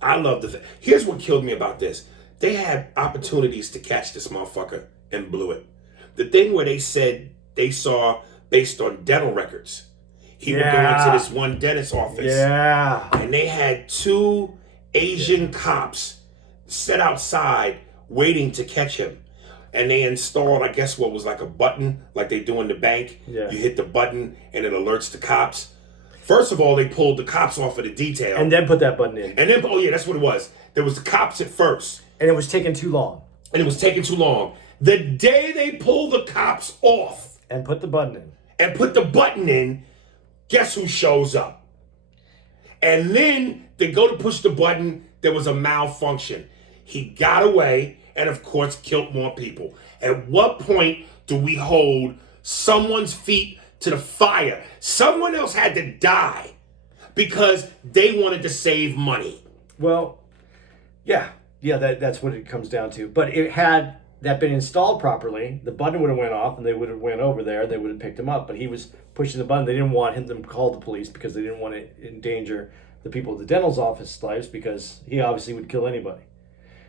I love here's what killed me about this. They had opportunities to catch this motherfucker and blew it. The thing where they said they saw, based on dental records, he would go into this one dentist office. Yeah. And they had 2 Asian cops set outside waiting to catch him. And they installed, I guess, what was like a button, like they do in the bank. Yeah. You hit the button and it alerts the cops. First of all, they pulled the cops off of the detail. And then put that button in. And then, oh yeah, that's what it was. There was the cops at first. And it was taking too long. And it was taking too long. The day they pulled the cops off. And put the button in. And put the button in, guess who shows up? And then they go to push the button, there was a malfunction. He got away and of course killed more people. At what point do we hold someone's feet to the fire? Someone else had to die because they wanted to save money. Well, yeah, that's what it comes down to. But it had that been installed properly, the button would have went off, and they would have went over there. They would have picked him up. But he was pushing the button. They didn't want him to call the police because they didn't want to endanger the people at the dental's office lives, because he obviously would kill anybody.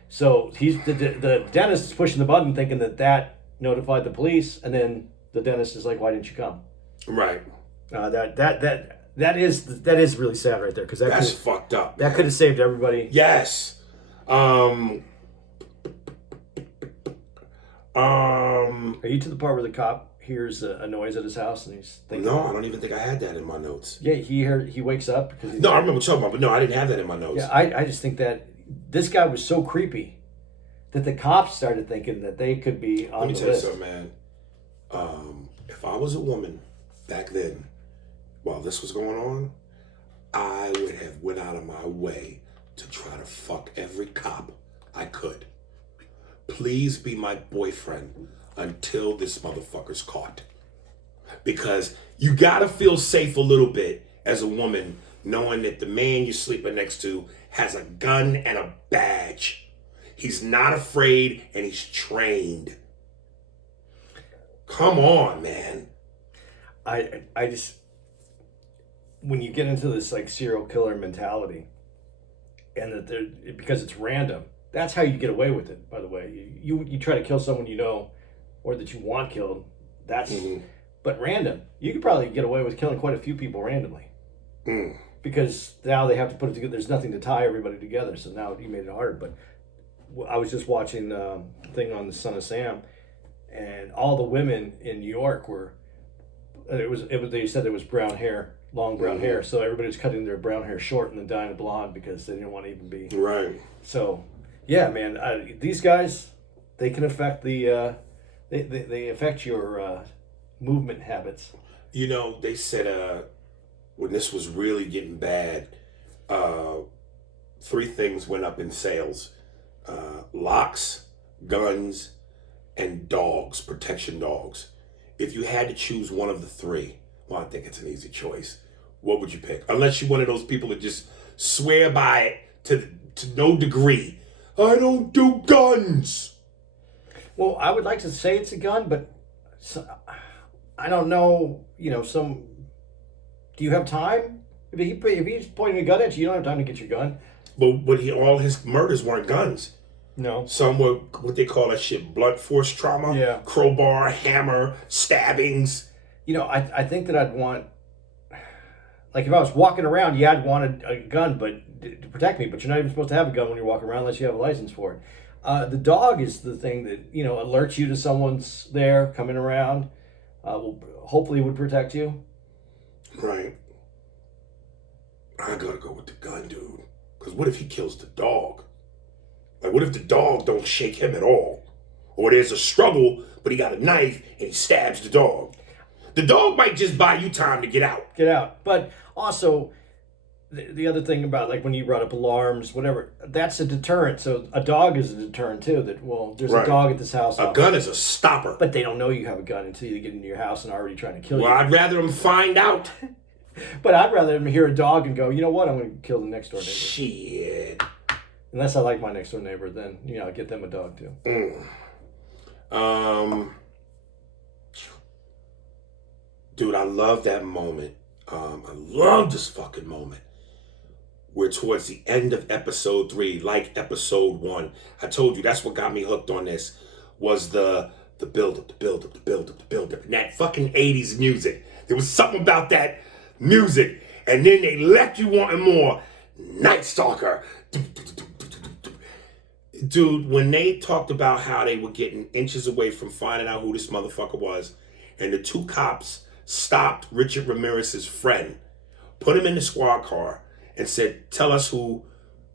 So the dentist is pushing the button, thinking that notified the police, and then the dentist is like, "Why didn't you come?" Right. That is really sad right there, because that's fucked up. That could have saved everybody. Yes. Are you to the part where the cop hears a noise at his house and he's thinking? No, I don't even think I had that in my notes. Yeah, he wakes up because no, I remember talking about, but no, I didn't have that in my notes. Yeah, I just think that this guy was so creepy that the cops started thinking that they could be on the list. Let me tell you something, man. If I was a woman back then, while this was going on, I would have went out of my way to try to fuck every cop I could. Please be my boyfriend until this motherfucker's caught. Because you gotta feel safe a little bit as a woman, knowing that the man you're sleeping next to has a gun and a badge. He's not afraid and he's trained. Come on, man. I just, when you get into this like serial killer mentality, and that because it's random, that's how you get away with it. By the way, you try to kill someone you know, or that you want killed. That's but random. You could probably get away with killing quite a few people randomly, because now they have to put it together. There's nothing to tie everybody together, so now you made it harder. But I was just watching a thing on the Son of Sam, and all the women in New York were. It was. They said it was brown hair, long brown hair. So everybody was cutting their brown hair short and then dyeing it blonde because they didn't want to even be right. So, yeah, man, these guys, they can affect the. They affect your movement habits. You know, they said when this was really getting bad, 3 things went up in sales: locks, guns, and dogs, protection dogs. If you had to choose one of the 3, well, I think it's an easy choice. What would you pick? Unless you're one of those people that just swear by it to no degree. I don't do guns. Well, I would like to say it's a gun, but I don't know. You know, do you have time? If he's pointing a gun at you, you don't have time to get your gun. But all his murders weren't guns. No. Some were what they call that shit, blunt force trauma. Yeah. Crowbar, hammer, stabbings. You know, I think that I'd want, like if I was walking around, I'd want a gun, but to protect me. But you're not even supposed to have a gun when you're walking around unless you have a license for it. The dog is the thing that, alerts you to someone's there coming around. Hopefully would protect you. Right. I gotta go with the gun, dude. Because what if he kills the dog? Like, what if the dog don't shake him at all? Or there's a struggle, but he got a knife and he stabs the dog. The dog might just buy you time to get out. Get out. But also, the other thing about, like, when you brought up alarms, whatever, that's a deterrent. So a dog is a deterrent, too. That, well, there's a dog at this house. A gun is a stopper. But they don't know you have a gun until you get into your house and are already trying to kill you. Well, I'd rather them find out. But I'd rather them hear a dog and go, you know what, I'm going to kill the next door neighbor. Shit. Unless I like my next door neighbor, then, I'll get them a dog, too. Dude, I love that moment. I love this fucking moment. We're towards the end of episode 3, like episode 1. I told you that's what got me hooked on this, was the build-up, the build-up, the build-up, the build-up, and that fucking 80s music. There was something about that music, and then they left you wanting more. Night Stalker. Dude, when they talked about how they were getting inches away from finding out who this motherfucker was, and the 2 cops stopped Richard Ramirez's friend, put him in the squad car, and said, tell us who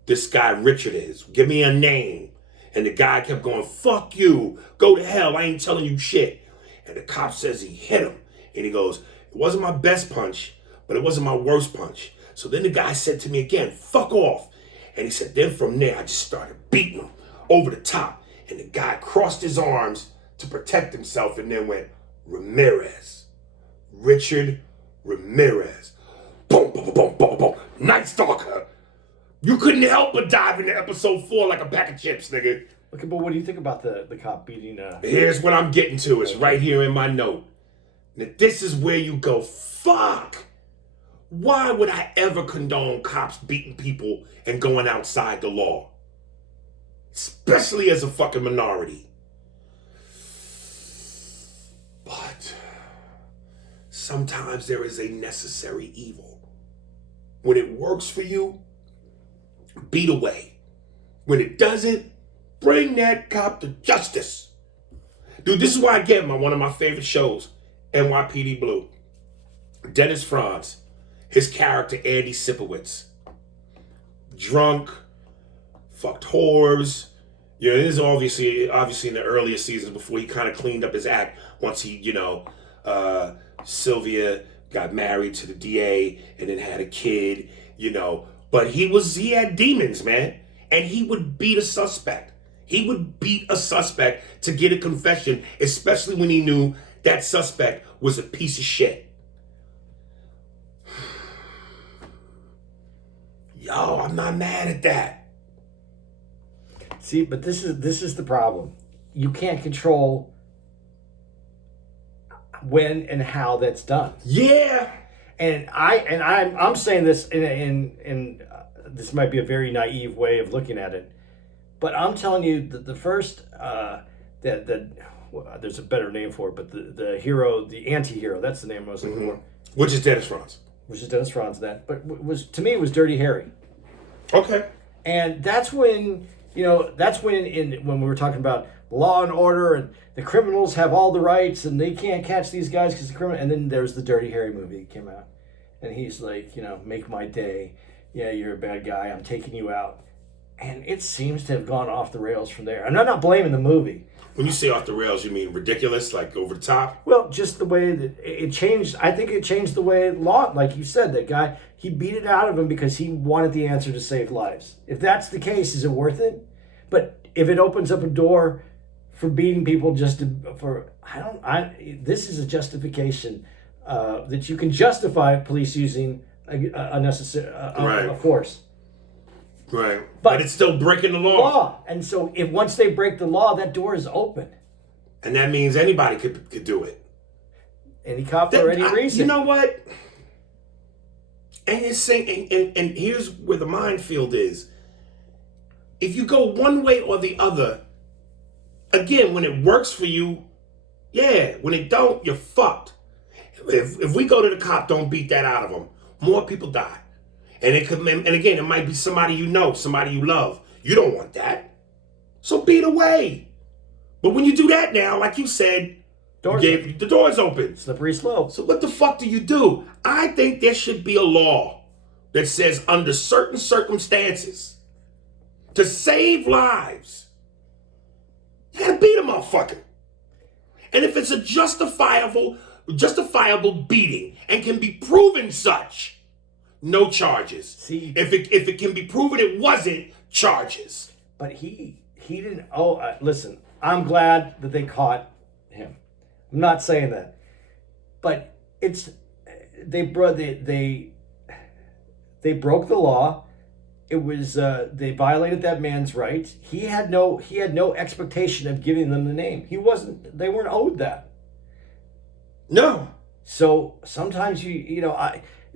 this guy Richard is. Give me a name. And the guy kept going, fuck you. Go to hell. I ain't telling you shit. And the cop says he hit him. And he goes, it wasn't my best punch, but it wasn't my worst punch. So then the guy said to me again, fuck off. And he said, then from there, I just started beating him over the top. And the guy crossed his arms to protect himself and then went, Ramirez. Richard Ramirez. Boom, boom, boom, boom, boom, boom. Night Stalker. You couldn't help but dive into episode 4 like a pack of chips, nigga. Okay, but what do you think about the cop beating? Here's what I'm getting to. It's right here in my note. Now, this is where you go, fuck. Why would I ever condone cops beating people and going outside the law? Especially as a fucking minority. But sometimes there is a necessary evil. When it works for you, beat away. When it doesn't, bring that cop to justice. Dude, this is why I get one of my favorite shows, NYPD Blue. Dennis Franz, his character Andy Sipowicz. Drunk, fucked whores. You know, this is obviously in the earlier seasons before he kind of cleaned up his act once he, Sylvia got married to the DA and then had a kid, But he had demons, man. And he would beat a suspect. He would beat a suspect to get a confession, especially when he knew that suspect was a piece of shit. Yo, I'm not mad at that. See, but this is the problem. You can't control when and how that's done. Yeah. And I'm saying this in this might be a very naive way of looking at it, but I'm telling you that the first there's a better name for it, but the hero, the anti-hero, that's the name I was looking for. Which is Dennis Franz. But to me it was Dirty Harry. Okay. And that's when when we were talking about law and order and the criminals have all the rights and they can't catch these guys because the criminal. And then there's the Dirty Harry movie that came out, and he's like, make my day. Yeah, you're a bad guy. I'm taking you out. And it seems to have gone off the rails from there. And I'm not blaming the movie. When you say off the rails, you mean ridiculous, like over the top? Well, just the way that it changed. I think it changed the way law, like you said, that guy, he beat it out of him because he wanted the answer to save lives. If that's the case, is it worth it? But if it opens up a door for beating people this is a justification that you can justify police using a force. Right. But it's still breaking the law. And so if once they break the law, that door is open. And that means anybody could do it. Any cop for any reason. You know what? And it's saying, and here's where the minefield is. If you go one way or the other, again, when it works for you, yeah. When it don't, you're fucked. If we go to the cop, don't beat that out of them. More people die. And again, it might be somebody you know, somebody you love. You don't want that. So beat away. But when you do that now, like you said, the door's open. Slippery slope. So what the fuck do you do? I think there should be a law that says under certain circumstances, to save lives, you gotta beat a motherfucker. And if it's a justifiable beating and can be proven such, no charges. See, if it can be proven it wasn't, charges. But he didn't. Listen, I'm glad that they caught him. I'm not saying that, but they broke the law. It was they violated that man's rights. He had no expectation of giving them the name. They weren't owed that. No. So sometimes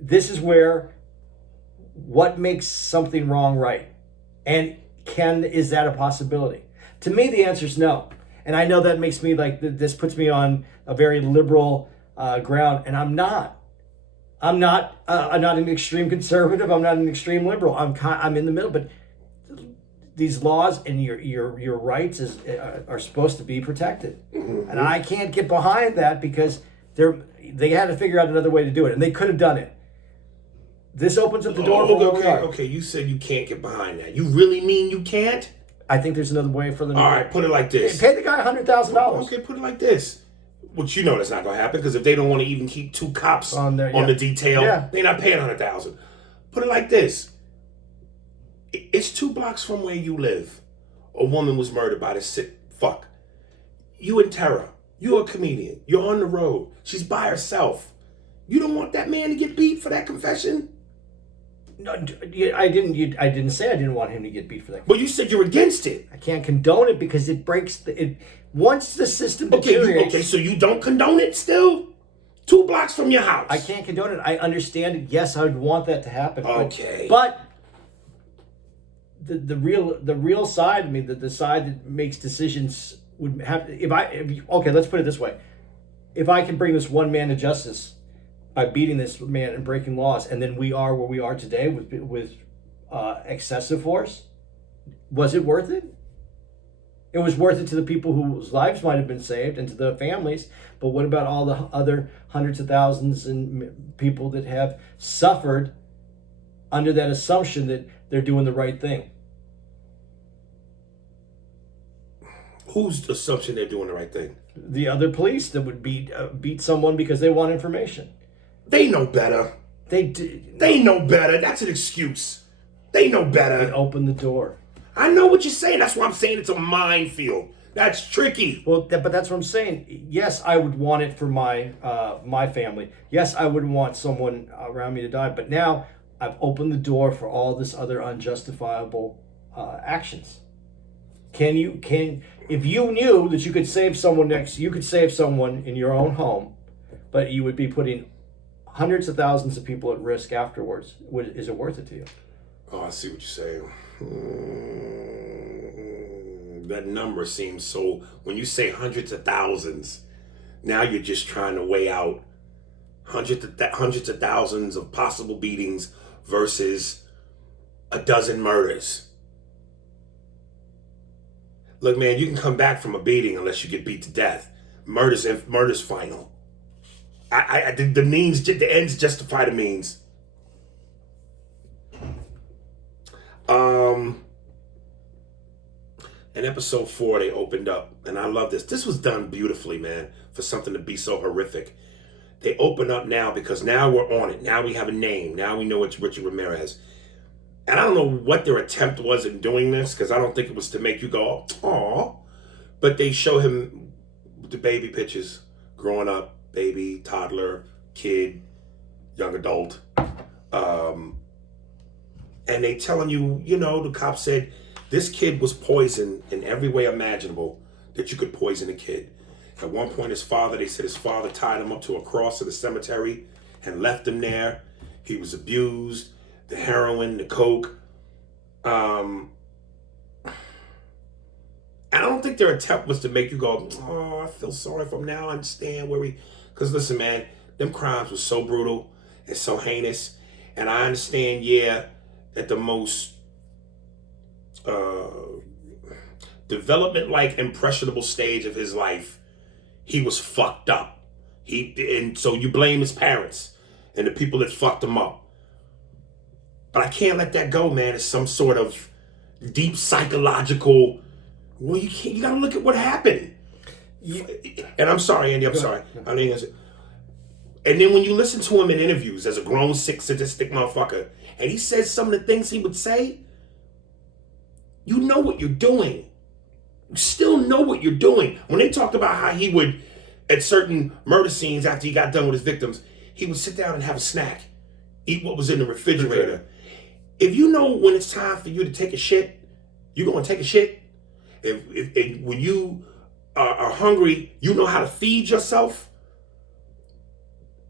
this is where what makes something wrong right, and is that a possibility? To me, the answer is no. And I know that makes me this puts me on a very liberal ground, and I'm not. I'm not an extreme conservative. I'm not an extreme liberal. I'm in the middle. But these laws and your rights are supposed to be protected, and I can't get behind that because they had to figure out another way to do it, and they could have done it. This opens up the door for Okay, you said you can't get behind that. You really mean you can't? I think there's another way for them. All right, put it like this. Pay the guy $100,000. Okay, put it like this. Which that's not gonna happen because if they don't want to even keep 2 cops on the detail, they're not paying $100,000. Put it like this: it's 2 blocks from where you live. A woman was murdered by this sick fuck. You in terror. You're a comedian. You're on the road. She's by herself. You don't want that man to get beat for that confession? No, I didn't. I didn't say I didn't want him to get beat for that. But you said you're against it. I can't condone it because it breaks it. Once the system deteriorates. Okay, so you don't condone it still? 2 blocks from your house. I can't condone it. I understand it. Yes, I would want that to happen. Okay. But the real side of me, the side that makes decisions would have okay, let's put it this way. If I can bring this one man to justice by beating this man and breaking laws, and then we are where we are today with excessive force, was it worth it? It was worth it to the people whose lives might have been saved and to the families, but what about all the other hundreds of thousands and people that have suffered under that assumption that they're doing the right thing? Whose assumption they're doing the right thing? The other police that would beat someone because they want information. They know better. They know better. That's an excuse. They know better. It opened the door. I know what you're saying. That's why I'm saying it's a minefield. That's tricky. Well, but that's what I'm saying. Yes, I would want it for my family. Yes, I would want someone around me to die. But now I've opened the door for all this other unjustifiable actions. If you knew that you could save someone you could save someone in your own home, but you would be putting hundreds of thousands of people at risk afterwards, is it worth it to you? Oh, I see what you're saying. That number seems so... When you say hundreds of thousands, now you're just trying to weigh out hundreds of thousands of possible beatings versus a dozen murders. Look, man, you can come back from a beating unless you get beat to death. Murder's final. I think the ends justify the means. In episode 4, they opened up, and I love this. This was done beautifully, man, for something to be so horrific. They open up now because now we're on it. Now we have a name. Now we know it's Richard Ramirez. And I don't know what their attempt was in doing this, because I don't think it was to make you go, aw. But they show him with the baby pictures, growing up, baby, toddler, kid, young adult. And they telling you, the cop said, this kid was poisoned in every way imaginable that you could poison a kid. At one point, they said his father tied him up to a cross in the cemetery and left him there. He was abused, the heroin, the coke. I don't think their attempt was to make you go, oh, I feel sorry for him now. I understand where because listen, man, them crimes were so brutal and so heinous. And I understand, at the most development-like impressionable stage of his life, he was fucked up. And so you blame his parents and the people that fucked him up. But I can't let that go, man. It's some sort of deep psychological. Well, you gotta look at what happened. And I'm sorry, Andy. I'm sorry. I mean, and then when you listen to him in interviews as a grown, sick, sadistic motherfucker, and he says some of the things he would say, you know what you're doing. You still know what you're doing. When they talked about how he would, at certain murder scenes after he got done with his victims, he would sit down and have a snack, eat what was in the refrigerator. If you know when it's time for you to take a shit, you're going to take a shit. If when you are hungry, you know how to feed yourself.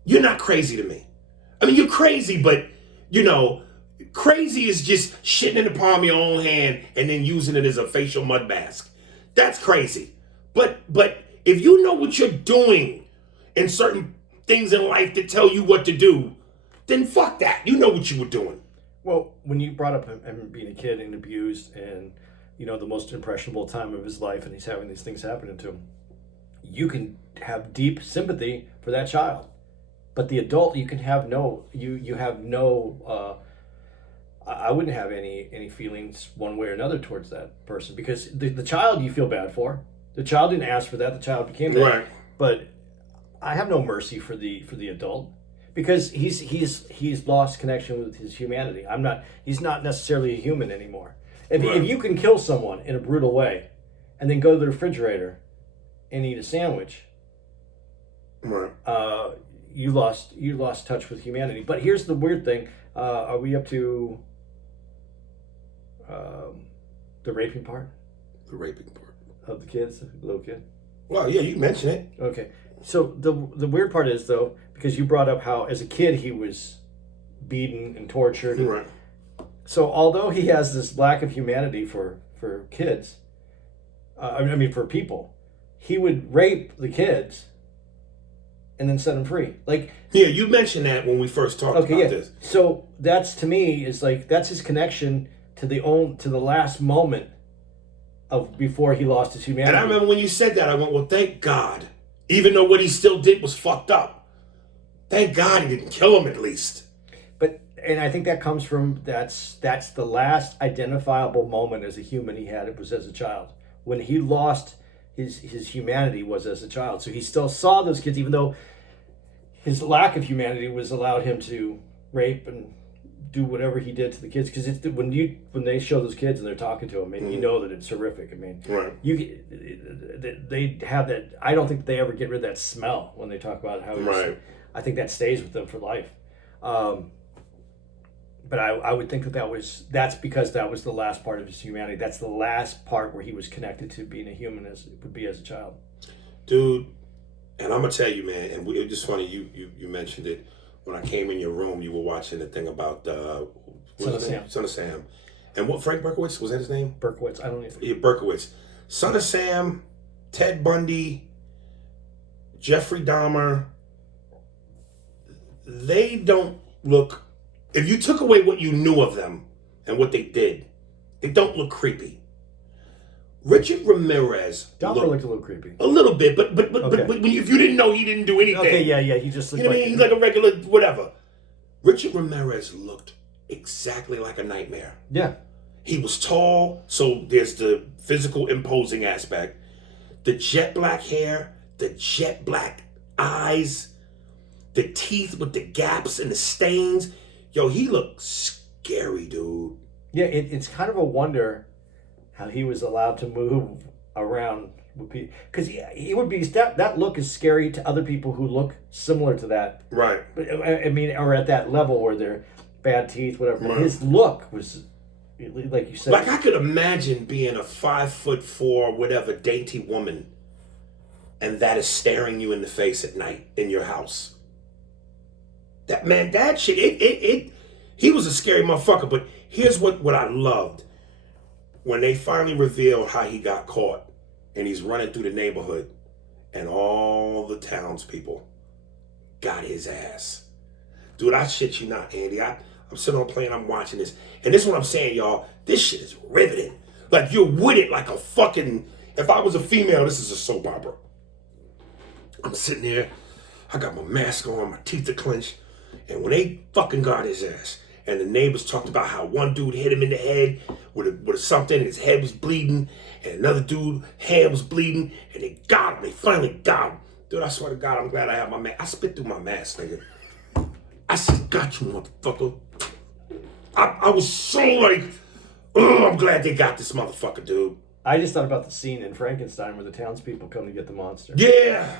You're not crazy to me. I mean, you're crazy, but, crazy is just shitting in the palm of your own hand and then using it as a facial mud mask. That's crazy. But if you know what you're doing in certain things in life that tell you what to do, then fuck that. You know what you were doing. Well, when you brought up him being a kid and abused and, the most impressionable time of his life and he's having these things happening to him, you can have deep sympathy for that child. But the adult, you can have I wouldn't have any feelings one way or another towards that person, because the child you feel bad for. The child didn't ask for that. The child became that. Right. But I have no mercy for the adult, because he's lost connection with his humanity. He's not necessarily a human anymore. If you can kill someone in a brutal way and then go to the refrigerator and eat a sandwich, Right. you lost touch with humanity. But here's the weird thing: are we up to the raping part The raping part. of the kids, the little kid? Well, yeah, you mentioned it. Okay. So the weird part is though, because you brought up how as a kid he was beaten and tortured. Right. So although he has this lack of humanity for kids, for people, he would rape the kids and then set them free. Like, Yeah, you mentioned that when we first talked about this. So that's, to me, is like that's his connection to the last moment of before he lost his humanity. And I remember when you said that, I went, well, thank God. Even though what he still did was fucked up. Thank God he didn't kill him at least. And I think that comes from that's the last identifiable moment as a human he had. It was as a child when he lost his humanity was as a child. So he still saw those kids, even though his lack of humanity was allowed him to rape and do whatever he did to the kids. Because when they show those kids and they're talking to him, and you know that it's horrific. I mean, right. They have that. I don't think they ever get rid of that smell when they talk about how. Right. I think that stays with them for life. But I would think that's because that was the last part of his humanity. That's the last part where he was connected to being a human as it would be as a child. Dude, and I'm gonna tell you, man, and it was just funny you mentioned it when I came in your room. You were watching the thing about Son of Sam, and what Frank Berkowitz was that his name? Berkowitz, I don't know. Yeah, Berkowitz, Son of Sam, Ted Bundy, Jeffrey Dahmer. They don't look. If you took away what you knew of them and what they did, they don't look creepy. Richard Ramirez Dahmer looked a little creepy. A little bit, but Okay. if you didn't know, he didn't do anything. Okay, yeah, he just looked You know what I like mean? He's like a regular whatever. Richard Ramirez looked exactly like a nightmare. Yeah. He was tall, so there's the physical imposing aspect. The jet black hair, the jet black eyes, the teeth with the gaps and the stains. Yo, he looked scary, dude. Yeah, it's kind of a wonder how he was allowed to move around because he would be that look is scary to other people who look similar to that. Right. I mean, or at that level where they're bad teeth, whatever. Right. His look was, like you said, Like I could imagine being a 5'4", whatever, dainty woman, and that is staring you in the face at night in your house. That shit, he was a scary motherfucker. But here's what I loved. When they finally revealed how he got caught, and he's running through the neighborhood, and all the townspeople got his ass. Dude, I shit you not, Andy. I'm sitting on a plane, I'm watching this. And this is what I'm saying, y'all. This shit is riveting. Like, you're with it like a fucking... If I was a female, this is a soap opera. I'm sitting there. I got my mask on, my teeth are clenched. And when they fucking got his ass, and the neighbors talked about how one dude hit him in the head with something, and his head was bleeding, and another dude head was bleeding, and they got him. They finally got him. Dude, I swear to God, I'm glad I have my mask. I spit through my mask, nigga. I said, got you, motherfucker. I was so like, oh, I'm glad they got this motherfucker, dude. I just thought about the scene in Frankenstein where the townspeople come to get the monster. Yeah.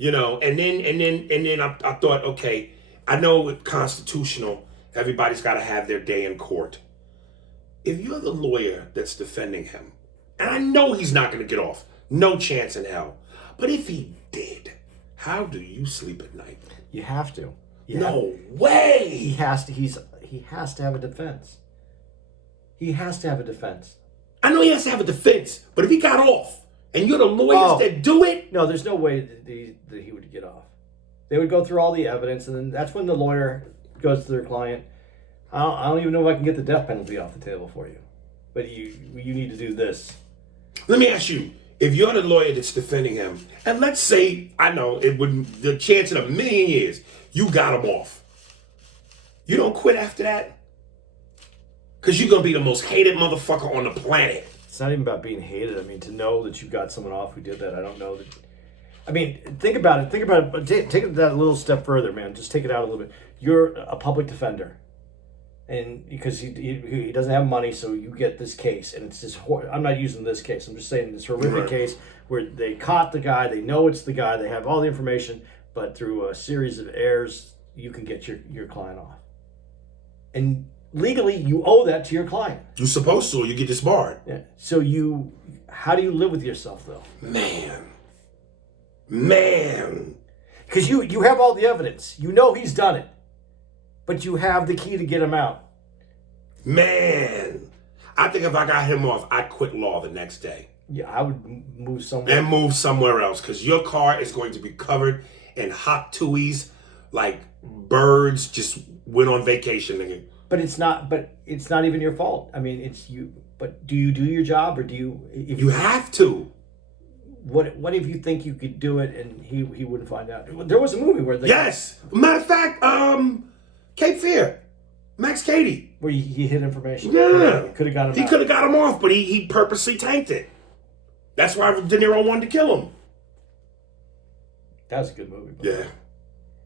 You know, and then I thought, okay, I know it's constitutional. Everybody's got to have their day in court. If you're the lawyer that's defending him, and I know he's not going to get off, no chance in hell. But if he did, how do you sleep at night? You have to. No way. He has to. He has to have a defense. He has to have a defense. I know he has to have a defense, but if he got off, and you're the lawyers that do it, no, there's no way that he would get off. They would go through all the evidence, and then that's when the lawyer goes to their client. I don't even know if I can get the death penalty off the table for you, but you need to do this. Let me ask you, if you're the lawyer that's defending him, and let's say, I know, it wouldn't, the chance in a million years, you got him off. You don't quit after that? Because you're going to be the most hated motherfucker on the planet. It's not even about being hated. I mean, to know that you got someone off who did that, I don't know that. I mean, think about it. But take it that little step further, man. Just take it out a little bit. You're a public defender, and because he doesn't have money, so you get this case, and it's this. I'm not using this case. I'm just saying this horrific case where they caught the guy. They know it's the guy. They have all the information, but through a series of errors, you can get your client off. And legally, you owe that to your client. You're supposed to, or you get disbarred. Yeah. So how do you live with yourself though? Man. Because you have all the evidence. You know he's done it. But you have the key to get him out. Man. I think if I got him off, I'd quit law the next day. Yeah, I would move somewhere. And move somewhere else. Because your car is going to be covered in hot tuies like birds just went on vacation. Nigga. But it's not even your fault. I mean, it's you. But do you do your job, or do you? If you have to. What if you think you could do it and he wouldn't find out? There was a movie where yes. Matter of fact, Cape Fear, Max Cady, where he hid information. Yeah, could have got him. He could have got him off, but he purposely tanked it. That's why De Niro wanted to kill him. That was a good movie. Yeah,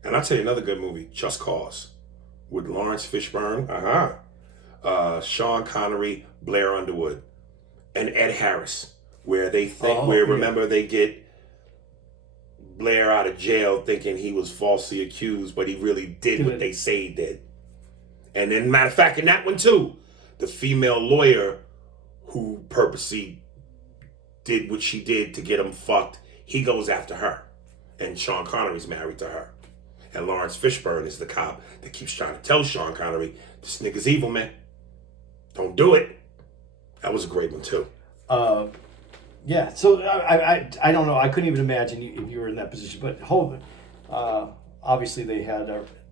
and I'll tell you another good movie, Just Cause, with Lawrence Fishburne, Sean Connery, Blair Underwood, and Ed Harris. Where they think, remember they get Blair out of jail thinking he was falsely accused, but he really did what they say he did. And then, matter of fact, in that one too, the female lawyer who purposely did what she did to get him fucked, he goes after her. And Sean Connery's married to her. And Lawrence Fishburne is the cop that keeps trying to tell Sean Connery, this nigga's evil, man. Don't do it. That was a great one too. Yeah, so I don't know. I couldn't even imagine if you were in that position. But obviously they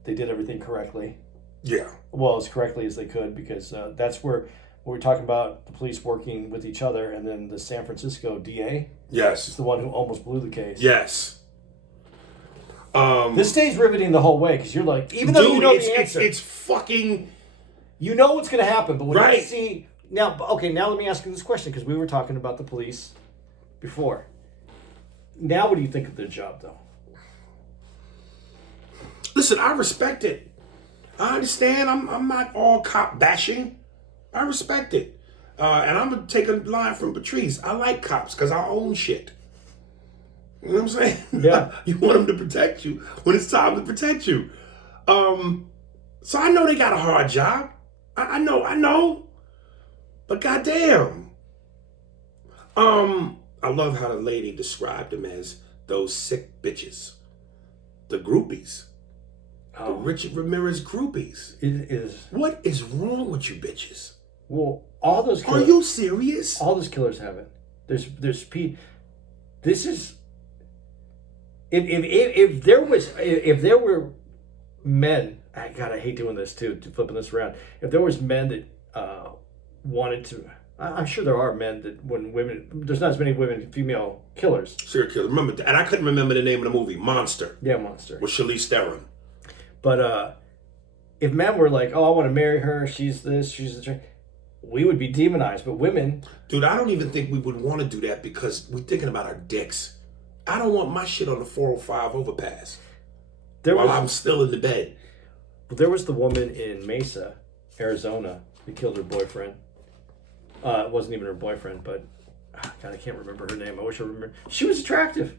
did everything correctly. Yeah. Well, as correctly as they could, because that's where we're talking about the police working with each other, and then the San Francisco DA. Yes. Is the one who almost blew the case. Yes. This stays riveting the whole way because you're like, even though you know the answer, it's fucking. You know what's going to happen, but when you right. see now, okay, now let me ask you this question because we were talking about the police before. Now, what do you think of their job, though? Listen, I respect it. I understand. I'm not all cop bashing. I respect it. And I'm going to take a line from Patrice. I like cops because I own shit. You know what I'm saying? Yeah. You want them to protect you when it's time to protect you. So I know they got a hard job. I know. But goddamn. I love how the lady described them as those sick bitches. The groupies. The Richard Ramirez groupies. It is. What is wrong with you bitches? Well, all those killers, are you serious? All those killers have it. There's this is if there were men, God, I hate doing this too, flipping this around. If there was men that wanted to, I'm sure there are men that when women, there's not as many female killers. Serial killers. Remember that, and I couldn't remember the name of the movie, Monster. Yeah, Monster. With Charlize Theron. But if men were like, oh, I want to marry her, she's this, she's the, we would be demonized. But women, dude, I don't even think we would want to do that because we're thinking about our dicks. I don't want my shit on the 405 overpass while I'm still in the bed. There was the woman in Mesa, Arizona, who killed her boyfriend. It wasn't even her boyfriend, but God, I can't remember her name. I wish I remember. She was attractive.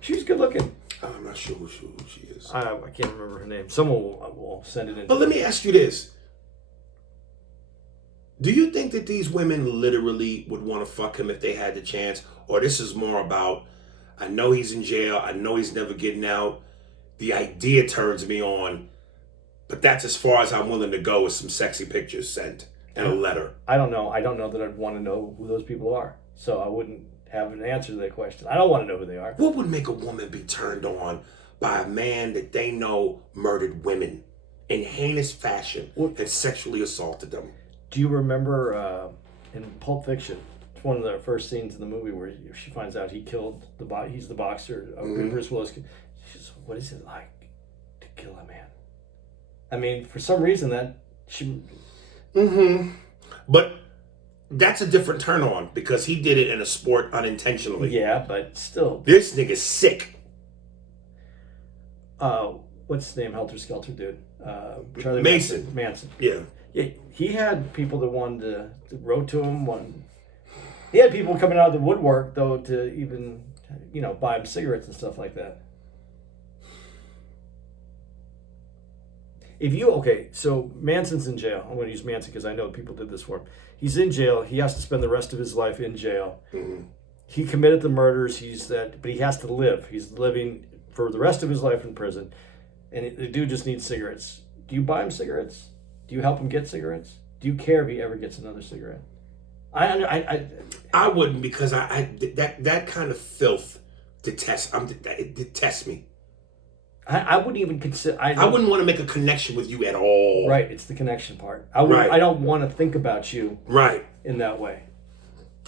She was good looking. I'm not sure who she is. I can't remember her name. Someone will send it in. But let me ask you this. Do you think that these women literally would want to fuck him if they had the chance? Or this is more about, I know he's in jail, I know he's never getting out. The idea turns me on, but that's as far as I'm willing to go with some sexy pictures sent and a letter. I don't know. I don't know that I'd want to know who those people are. So I wouldn't have an answer to that question. I don't want to know who they are. What would make a woman be turned on by a man that they know murdered women in heinous fashion and sexually assaulted them? Do you remember in Pulp Fiction, it's one of the first scenes in the movie where she finds out he killed he's the boxer, Bruce Willis. She says, what is it like to kill a man? I mean, for some reason that she... But that's a different turn on because he did it in a sport unintentionally. Yeah, but still. This nigga's sick. What's his name? Helter Skelter dude. Charlie Manson. Manson. Yeah. Yeah, he had people that wanted to wrote to him. He had people coming out of the woodwork though to even, buy him cigarettes and stuff like that. So Manson's in jail. I'm going to use Manson because I know people did this for him. He's in jail. He has to spend the rest of his life in jail. Mm-hmm. He committed the murders. But he has to live. He's living for the rest of his life in prison, and the dude just needs cigarettes. Do you buy him cigarettes? Do you help him get cigarettes? Do you care if he ever gets another cigarette? I wouldn't, because that kind of filth it detests me. I wouldn't even consider. I wouldn't want to make a connection with you at all. Right, it's the connection part. I don't want to think about you. Right. In that way.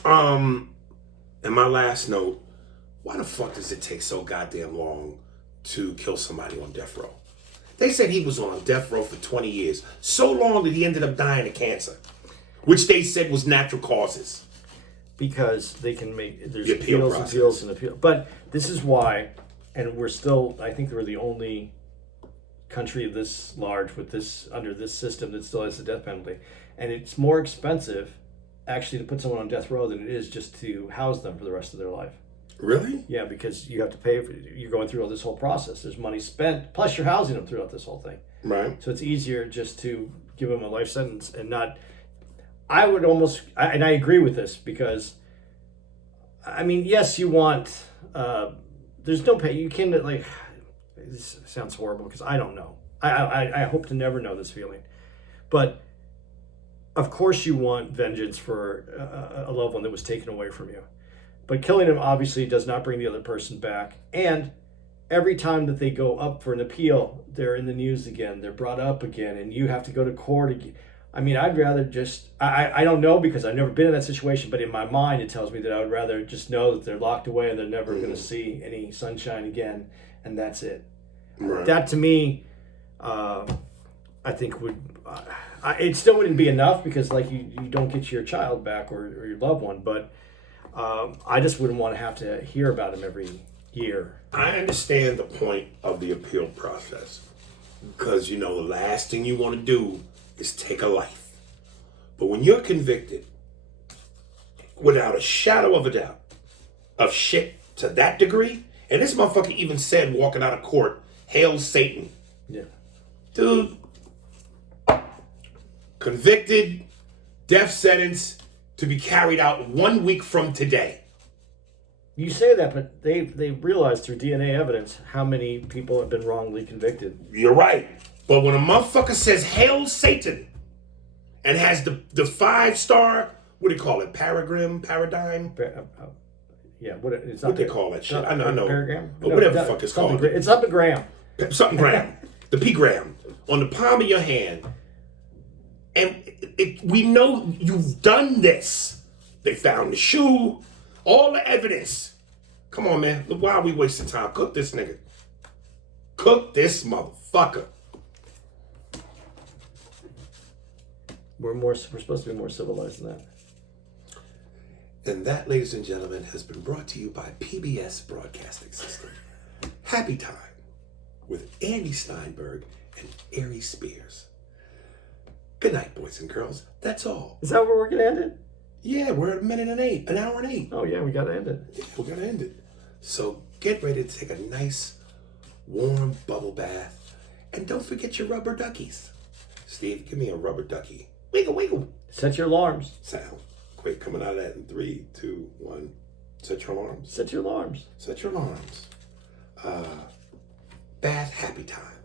And my last note: why the fuck does it take so goddamn long to kill somebody on death row? They said he was on death row for 20 years. So long that he ended up dying of cancer, which they said was natural causes. Because they can make there's The appeal appeals and appeal. But this is why. And I think we're the only country this large under this system that still has the death penalty. And it's more expensive actually to put someone on death row than it is just to house them for the rest of their life. Really? Yeah, because you have to pay you're going through all this whole process. There's money spent, plus you're housing them throughout this whole thing. Right. So it's easier just to give them a life sentence and not. I would almost, and I agree with this because, yes, you want. There's no pay. You can't this sounds horrible because I don't know. I hope to never know this feeling. But of course you want vengeance for a loved one that was taken away from you. But killing him obviously does not bring the other person back. And every time that they go up for an appeal, they're in the news again. They're brought up again and you have to go to court again. I'd rather just, I don't know because I've never been in that situation, but in my mind it tells me that I would rather just know that they're locked away and they're never going to see any sunshine again, and that's it. Right. That to me, I think it still wouldn't be enough because you don't get your child back or your loved one, but I just wouldn't want to have to hear about him every year. I understand the point of the appeal process because, the last thing you want to do is take a life. But when you're convicted, without a shadow of a doubt, of shit to that degree, and this motherfucker even said walking out of court, "Hail Satan." Yeah. Dude, convicted, death sentence to be carried out 1 week from today. You say that, but they realized through DNA evidence how many people have been wrongly convicted. You're right. But when a motherfucker says "Hail Satan" and has the 5-star, what do you call it? Paradigm? Yeah, it's What they call that shit? I know. Paragram? But whatever the fuck it's called. It's up a gram. Something gram. The P-gram. On the palm of your hand. And we know you've done this. They found the shoe. All the evidence. Come on, man. Why are we wasting time? Cook this nigga. Cook this motherfucker. We're supposed to be more civilized than that. And that, ladies and gentlemen, has been brought to you by PBS Broadcasting System. Happy Time with Andy Steinberg and Ari Spears. Good night, boys and girls. That's all. Is that where we're gonna end it? Yeah, we're at an hour and 8. Oh yeah, we gotta end it. Yeah, we gotta end it. So get ready to take a nice, warm bubble bath. And don't forget your rubber duckies. Steve, give me a rubber ducky. Wiggle, wiggle. Set your alarms. Sound. Quick, coming out of that in 3, 2, 1. Set your alarms. Set your alarms. Set your alarms. Bath happy time.